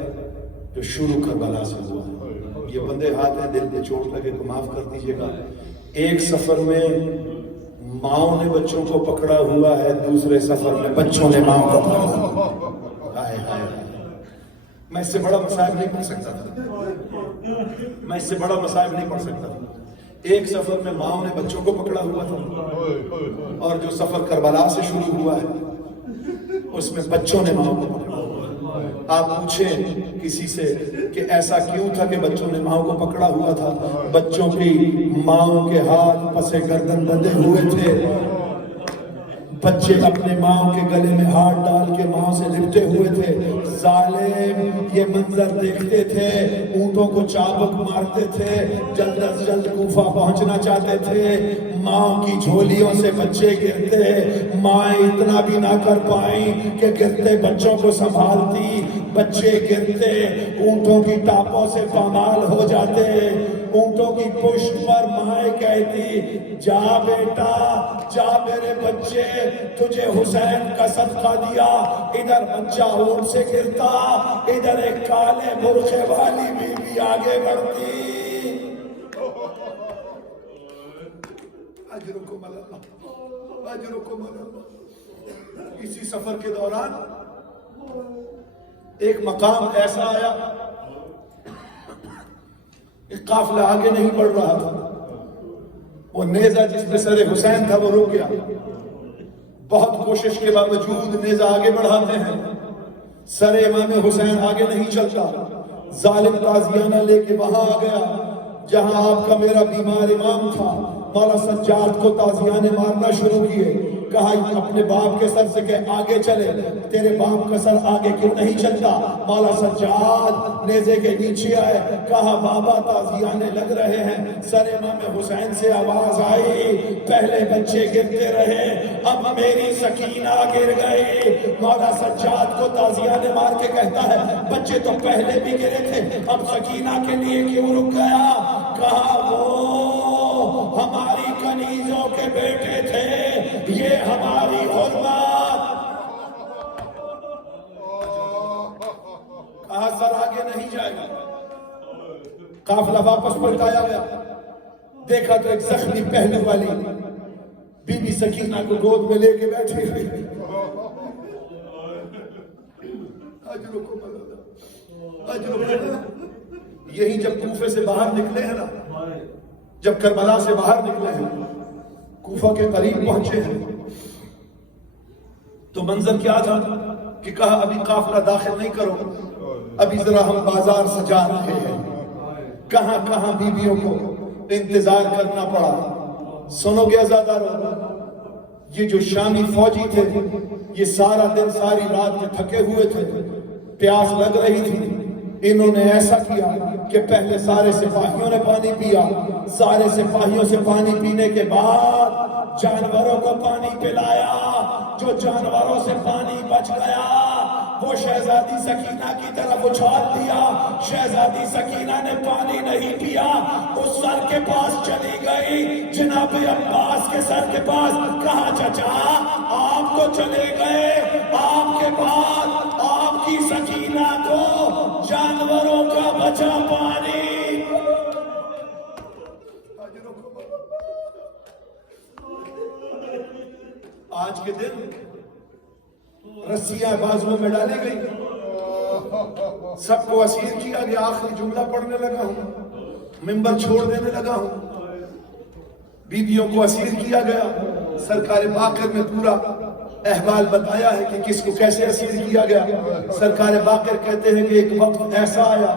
جو شروع کربلا سے ہوا. یہ بندے ہاتھ ہیں، دل پہ چوٹ لگے تو معاف کر دیجیے گا. ایک سفر میں ماؤں نے بچوں کو پکڑا ہوا ہے، دوسرے سفر میں بچوں نے ماؤں کو پکڑا ہوا. ہائے ہائے، میں اس سے بڑا مصائب نہیں پڑھ سکتا تھا. میں اس سے بڑا مصائب نہیں پڑھ سکتا تھا. ایک سفر میں ماؤں نے بچوں کو پکڑا ہوا تھا اور جو سفر کربلا سے شروع ہوا ہے اس میں بچوں نے ماؤں کو پکڑا. آپ پوچھیں کسی سے کہ ایسا کیوں تھا کہ بچوں نے ماؤں کو پکڑا ہوا تھا؟ بچوں کی ماؤں کے ہاتھ پسے گردن بندھے ہوئے تھے. بچے اپنے ماں کے گلے میں ہاتھ ڈال کے ماں سے لپٹے ہوئے تھے. ظالم یہ منظر دیکھتے تھے, اونٹوں کو چابک مارتے تھے, جلد از جلد کوفہ پہنچنا چاہتے تھے. ماں کی جھولیوں سے بچے گرتے, ماں اتنا بھی نہ کر پائیں کہ گرتے بچوں کو سنبھالتی. بچے گرتے, اونٹوں کی ٹاپوں سے پامال ہو جاتے. اونٹوں کی پشت پر مائیں کہتی, جا بیٹا جا میرے بچے, تجھے حسین کا صدقہ دیا. ادھر بچہ اونٹ سے گرتا, ادھر ایک کالے برقعے والی بی بی آگے بڑھتی. اجرکم اللہ, اجرکم اللہ. اسی سفر کے دوران ایک مقام ایسا آیا, ایک قافلہ آگے نہیں بڑھ رہا تھا. وہ نیزہ جس میں سر حسین تھا وہ رک گیا. بہت کوشش کے باوجود نیزہ آگے بڑھاتے ہیں, سر امام حسین آگے نہیں چلتا. ظالم تازیانہ لے کے وہاں آ گیا جہاں آپ کا میرا بیمار امام تھا. مولا سجاد کو تازیانے مارنا شروع کیے. کہا اپنے باپ کے سر سے کہ آگے چلے, تیرے باپ کا سر آگے کیوں نہیں چلتا. مولا سجاد نیزے کے نیچے آئے, کہا بابا تازیانے لگ رہے ہیں. سر امام حسین سے آواز آئی, پہلے بچے گرتے رہے, اب میری سکینہ گر گئی. مولا سجاد کو تازیانے مار کے کہتا ہے, بچے تو پہلے بھی گرے تھے, اب سکینہ کے لیے کیوں رک گیا. کہا وہ ہماری کنیزوں کے بیٹے تھے, یہ ہماری حرمت. کہا سر آگے نہیں جائے گا. قافلہ واپس پلٹایا گیا. دیکھا تو ایک زخمی پہلو والی بی بی سکینہ کو گود میں لے کے بیٹھی ہوئی. یہی جب کوفے سے باہر نکلے ہیں نا, جب کربلا سے باہر نکلے ہیں, کوفہ کے قریب پہنچے ہیں, تو منظر کیا تھا کہ کہا ابھی قافلہ داخل نہیں کرو, ابھی ذرا ہم بازار سجا رہے ہیں. کہاں کہاں بیویوں کو انتظار کرنا پڑا. سنو گے عزادارو, یہ جو شامی فوجی تھے یہ سارا دن ساری رات کے تھکے ہوئے تھے, پیاس لگ رہی تھی. انہوں نے ایسا کیا کہ پہلے سارے سپاہیوں نے پانی پیا, سارے سپاہیوں سے پانی پینے کے بعد جانوروں کو پانی پلایا. جو جانوروں سے پانی بچ گیا وہ شہزادی سکینہ کی طرف اچھال دیا. شہزادی سکینہ نے پانی نہیں پیا, اس سر کے پاس چلی گئی, جناب عباس کے سر کے پاس. کہا چچا آپ تو چلے گئے, آپ کے بعد آپ کی سکینہ کو جانوروں کا بچا پانی. آج کے دن رسیاں بازوؤں میں ڈالی گئی, سب کو اسیر کیا گیا. آخری جملہ پڑھنے لگا ہوں, منبر چھوڑ دینے لگا ہوں. بیویوں کو اسیر کیا گیا. سرکار باقر میں پورا احوال بتایا ہے کہ کس کو کیسے اسیر کیا گیا. سرکار باقر کہتے ہیں کہ ایک وقت ایسا آیا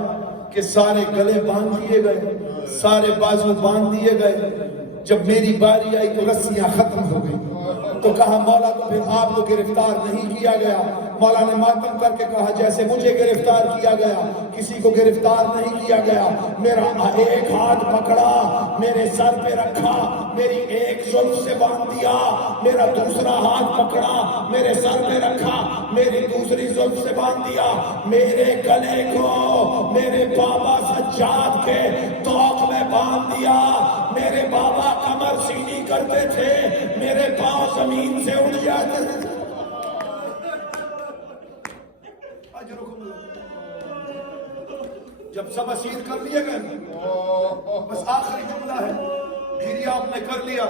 کہ سارے گلے باندھ دیے گئے, سارے بازو باندھ دیے گئے. جب میری باری آئی تو رسیاں ختم ہو گئی. تو کہا مولا تو پھر آپ کو گرفتار نہیں کیا گیا. مولا نے ماتم کر کے کہا جیسے مجھے گرفتار کیا گیا کسی کو گرفتار نہیں کیا گیا. میرا ایک ہاتھ پکڑا, میرے سر پہ رکھا, میری ایک زلف سے باندھ دیا, میرا دوسرا ہاتھ پکڑا, میرے سر پہ رکھا, میری دوسری زلف سے باندھ دیا, میرے گلے کو میرے بابا سجاد کے توق میں باندھ دیا. میرے بابا کمر سینی کرتے تھے, میرے پاؤں زمین سے اٹھ جاتے تھے. جب سب اسیر کر لیے گئے, بس آخری جملہ ہے, گریا آپ نے کر لیا,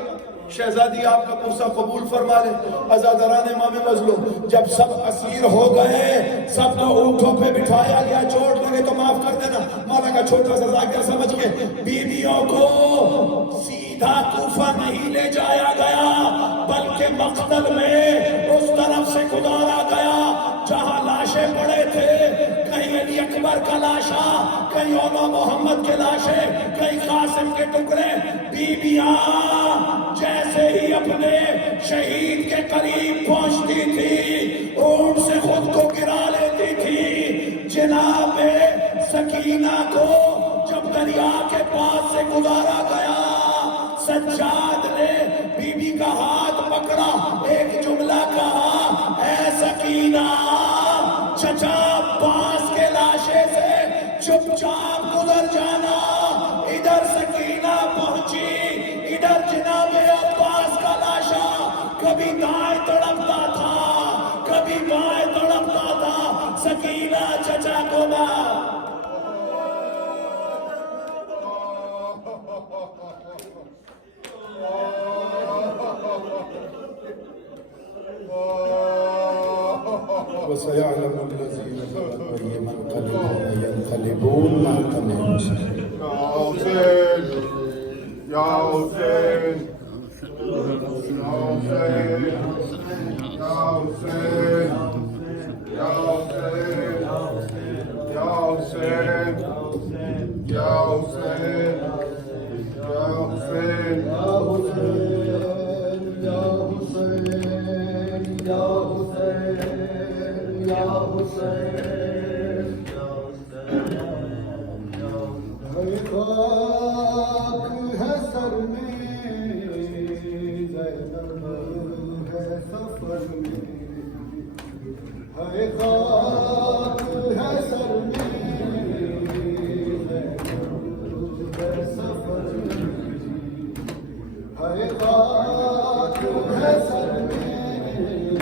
شہزادی آپ کا پرسہ قبول فرما لے. عزاداران امام مظلوم, جب سب اسیر ہو گئے, سب کو اونٹوں پہ بٹھایا گیا. چوٹ لگے تو معاف کر دینا, مولا کا چھوٹا سا ذاکر سمجھ کے. بیویوں کو سیدھا کوفہ نہیں لے جایا گیا, بلکہ مقتل میں اس طرف سے گزارا گیا جہاں لاشیں پڑے تھے. کہیں کئی اکبر کا لاشا، کئی اولا محمد کے لاشیں، کئی قاسم کے ٹکڑے، بیویاں جیسے ہی اپنے شہید کے قریب پہنچتی تھی اونٹ سے خود کو گرا لیتی تھی۔ جناب سکینہ کو جب دریا کے پاس سے گزارا گیا، سجاد نے بی بی کا ہاتھ پکڑا، ایک جملہ کہا، اے سکینہ، چچا عباس کے لاشے سے چپ چاپ گزر جانا۔ ادھر سکینہ پہنچی، ادھر جناب عباس کا لاشا کبھی دائیں تڑپتا تھا، کبھی بائیں تڑپتا تھا۔ سکینہ چچا کو وسيعلم الذين ينقلبون على يا حسين يا حسين يا حسين يا حسين يا حسين يا حسين يا حسين يا خاک ہے سر میں زینب ہے سفر میں، ہے خاک ہے سر میں زینب ہے سفر میں، ہے خاک ہے سر میں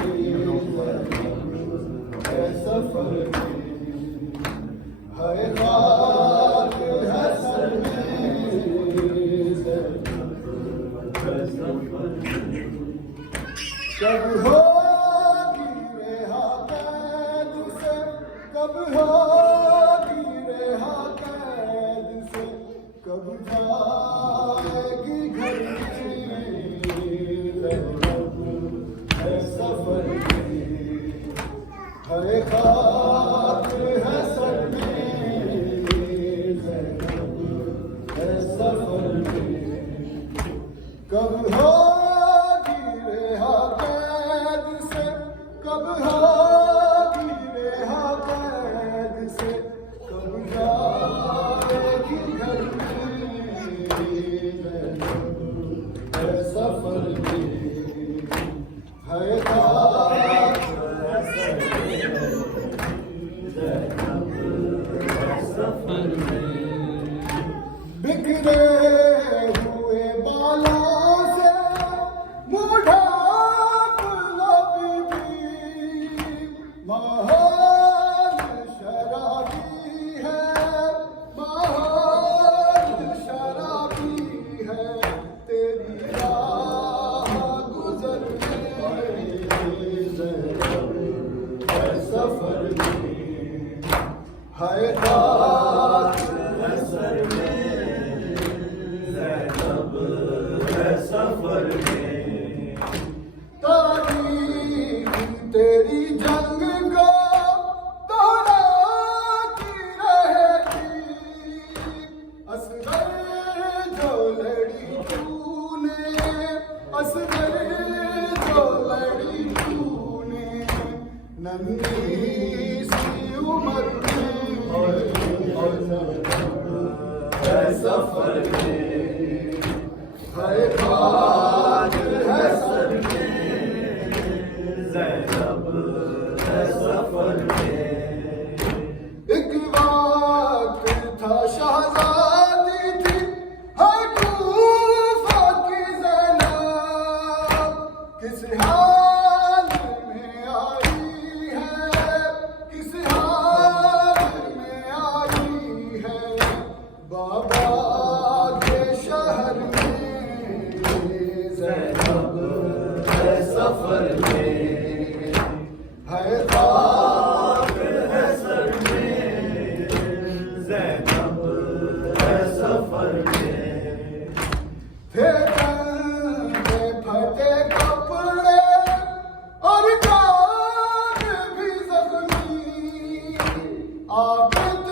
زینب ہے سفر میں، ہے خاک ہے سر میں زینب ہے سفر میں۔ کب ہوگی رہا قید سے، کب ہوگی رہا قید سے، کب جائے گی گھر میں زینب ہے سفر میں، ہے خاک ہے سر میں زینب ہے سفر میں۔ کب ہوگی رہا قید سے، کب ہوگی رہا قید سے، کب جائے گی گھر میں زینب ہے سفر میں، ہے خاک ہے سر میں زینب ہے سفر میں۔ بکھرے ہوئے بالوں سے منہ ڈھانپ لو بیوی، ماحول شرابی ہے، ماحول شرابی ہے، تیری راہ گزر میں زینب ہے سفر میں، ہے خاک ہے سر میں زینب ہے سفر میں۔ تاریخ تیری جنگ کو دوہراتی رہے گی، اصغر جو لڑی تو نے، اصغر جو لڑی تو نے، ننھی سی عمر میں ہے سفر میں، ہے خاک ہے سر میں زینب ہے سفر میں۔ ایک وقت تھا شہزادی تھی ہے کوفہ کی زینب، کس حال میں آئی ہے، کس حال میں آئی ہے، بابا کے شہر میں عابد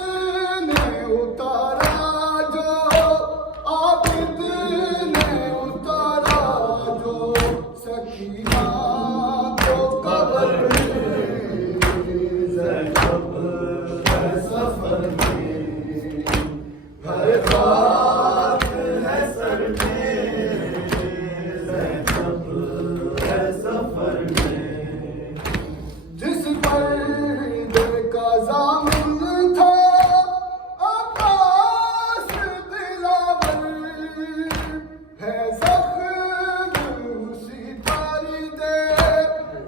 نے اتارا جو، عابد نے اتارا جو سکینہ کو قبر میں، زینب ہے سفر میں، ہر خاک ہے سر میں، زینب ہے سفر میں، جس پردے کا ضامن تھا عباس دلاور، ہے زخم اسی پردے،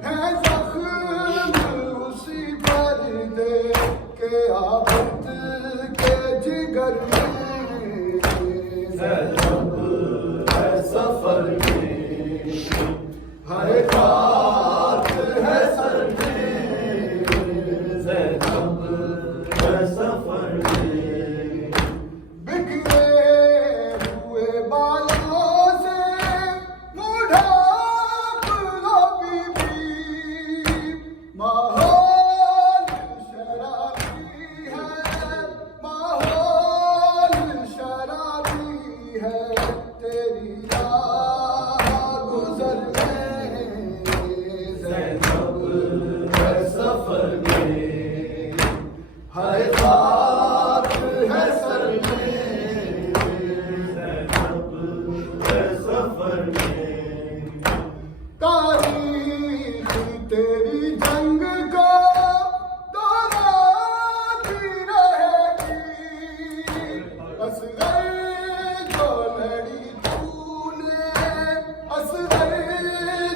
ہے زخم اسی پردے کے عابد کے جگر میں، زینب ہے سفر میں، ہر خاک ہے سر میں، زینب ہے سفر میں، بکھرے ہوئے بالوں سے منہ ڈھانپ لو بی بی، ماحول شرابی ہے، ماحول شرابی ہے، تیری راہ گزر میں، زینب ہے سفر میں، ہر خاک ہے سر میں، زینب ہے سفر میں، تاریخ تیری جنگ کو دہراتی رہے گی، اصغر جو لڑی تو نے، اصغر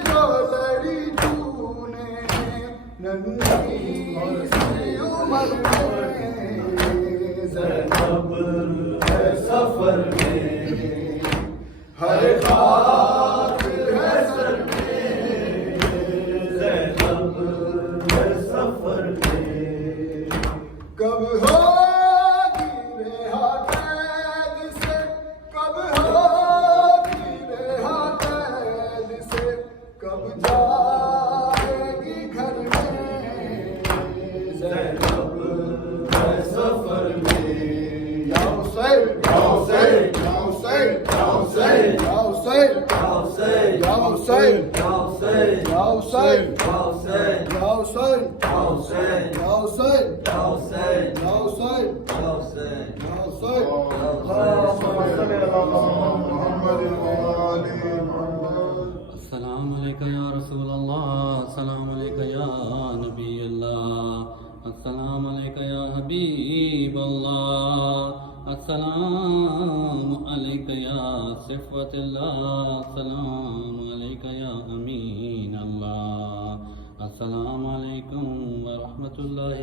جو لڑی تو نے، ننھی سی عمر میں، زینب ہے سفر میں، ہر خاک ہے سر میں، زینب ہے سفر میں، کب ہوگی رہا قید سے، کب ہوگی رہا قید سے، کب جائے گی گھر میں، زینب ہے سفر میں، یا حسین یا حسین یا حسین یا حسین یا حسین یا حسین یا حسین یا حسین یا حسین یا حسین یا حسین یا حسین یا حسین یا حسین یا حسین یا حسین یا حسین، السلام علیکم یا رسول اللہ، السلام علیکم یا نبی اللہ، السلام علیکم یا حبیب اللہ، السلام علیکم یا صفوت اللہ، السلام علیکم یا امین اللہ، السلام علیکم ورحمۃ اللہ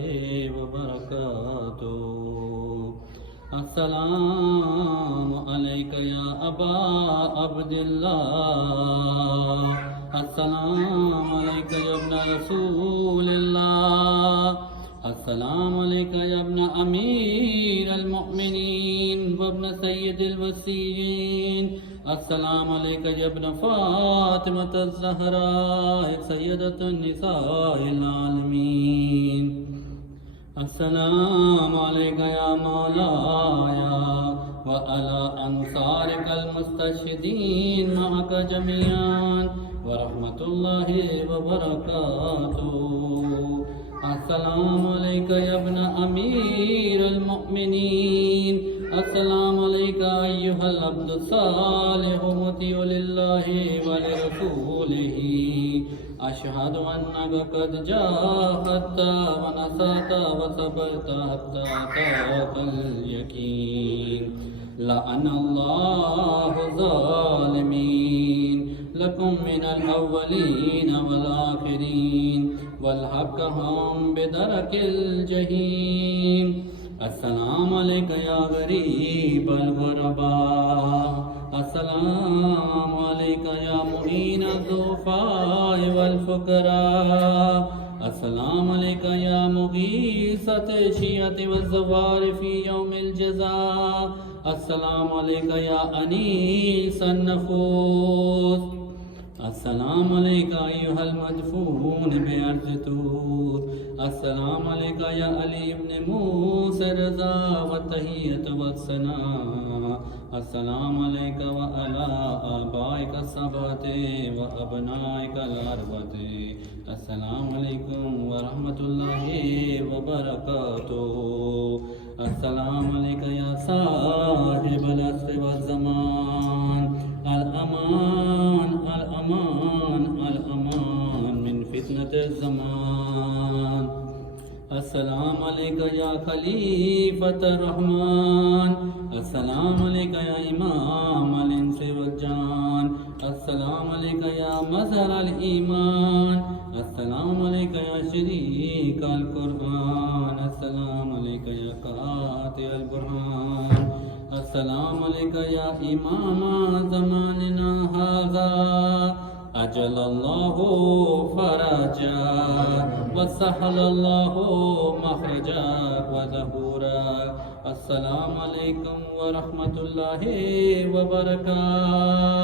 وبرکاتہ، السلام علیکم یا ابا عبداللہ، السلام علیکم یا ابن رسول اللہ، السلام علیکم یا ابن امیر المؤمنین وابن سید الوصیین، السلام علیکم یا ابن فاطمۃ الزہراء سیدۃ النساء العالمین، السلام علیکم یا مولایا وعلی انصارک المستشہدین معک جمیعا ورحمۃ اللہ وبرکاتہ، السلام علیکم یا ابن امیر المؤمنین، السلام علیکم ایہا العبد الصالح مطیع للہ ولرسولہ، اشہد انک قد جاہدت ونصحت وصبرت حتی اتاک الیقین، لعن اللہ الظالمین لکم من الاولین والآخرین والحقہم بدرک الجحیم، السلام علیکم یا غریب الغرباء، السلام علیکم یا معین الضعفاء والفقراء، السلام علیکم یا مغیثۃ الشیعۃ والزوار فی یوم الجزاء، السلام علیکم یا انیس النفوس، السلام علیکم ایہا المدفون بأرض طور، السلام علیکہ یا علی ابن موسیٰ رضا والتحیت والثناء السلام علیکہ وعلا آبائک السبعۃ وابنائک الاربعۃ السلام علیکم ورحمۃ اللہ وبرکاتہ السلام علیکہ یا صاحب العصر والزمان الامان الامان الامان من فتنة الزمان السلام علیکہ یا خلیفۃ الرحمن السلام علیکہ یا امام الانس والجان السلام علیکہ یا مظہر الایمان السلام علیکہ یا شریک القرآن السلام علیکہ یا قاطع البرہان السلام علیکہ یا امام زماننا ھذا اجل اللہ فرجا وسہل اللہ مخرجا وظہورا السلام علیکم ورحمۃ اللہ وبرکاتہ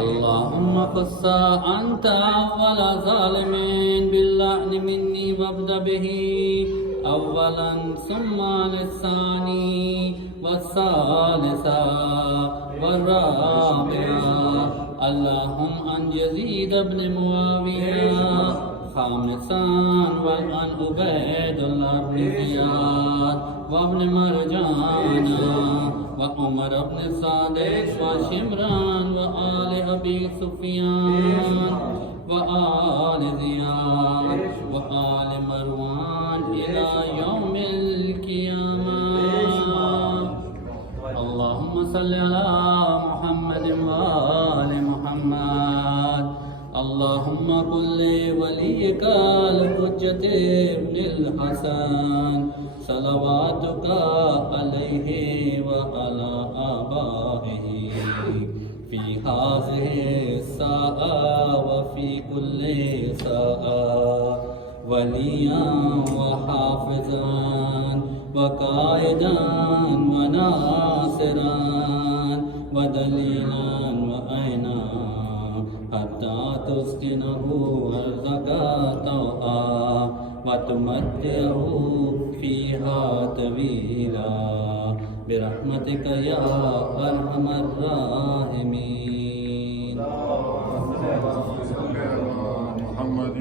اللہم خص انت اول ظالمین باللعن منی وابدأ به اولا ثم للثانی والثالث والرابع اللهم عن يزيد بن معاوية خامسا وعن عبيد الله بن زياد وابن مرجان وعمر بن صادق وشمران وآل أبي سفيان وآل زياد وآل مروان إلى يوم القيامة اللهم صل على محمد وآل محمد اللهم قل لوليك الحجة ابن الحسن صلواتك عليه وعلى آبائه في هذه الساعة وفي كل ساعة وليا وحافظا وقائدا وناصرا ودليلا وعينا حتى تسكنه أرضك طوعا وتمتعه فيها طويلا برحمتك يا أرحم الراحمين محمد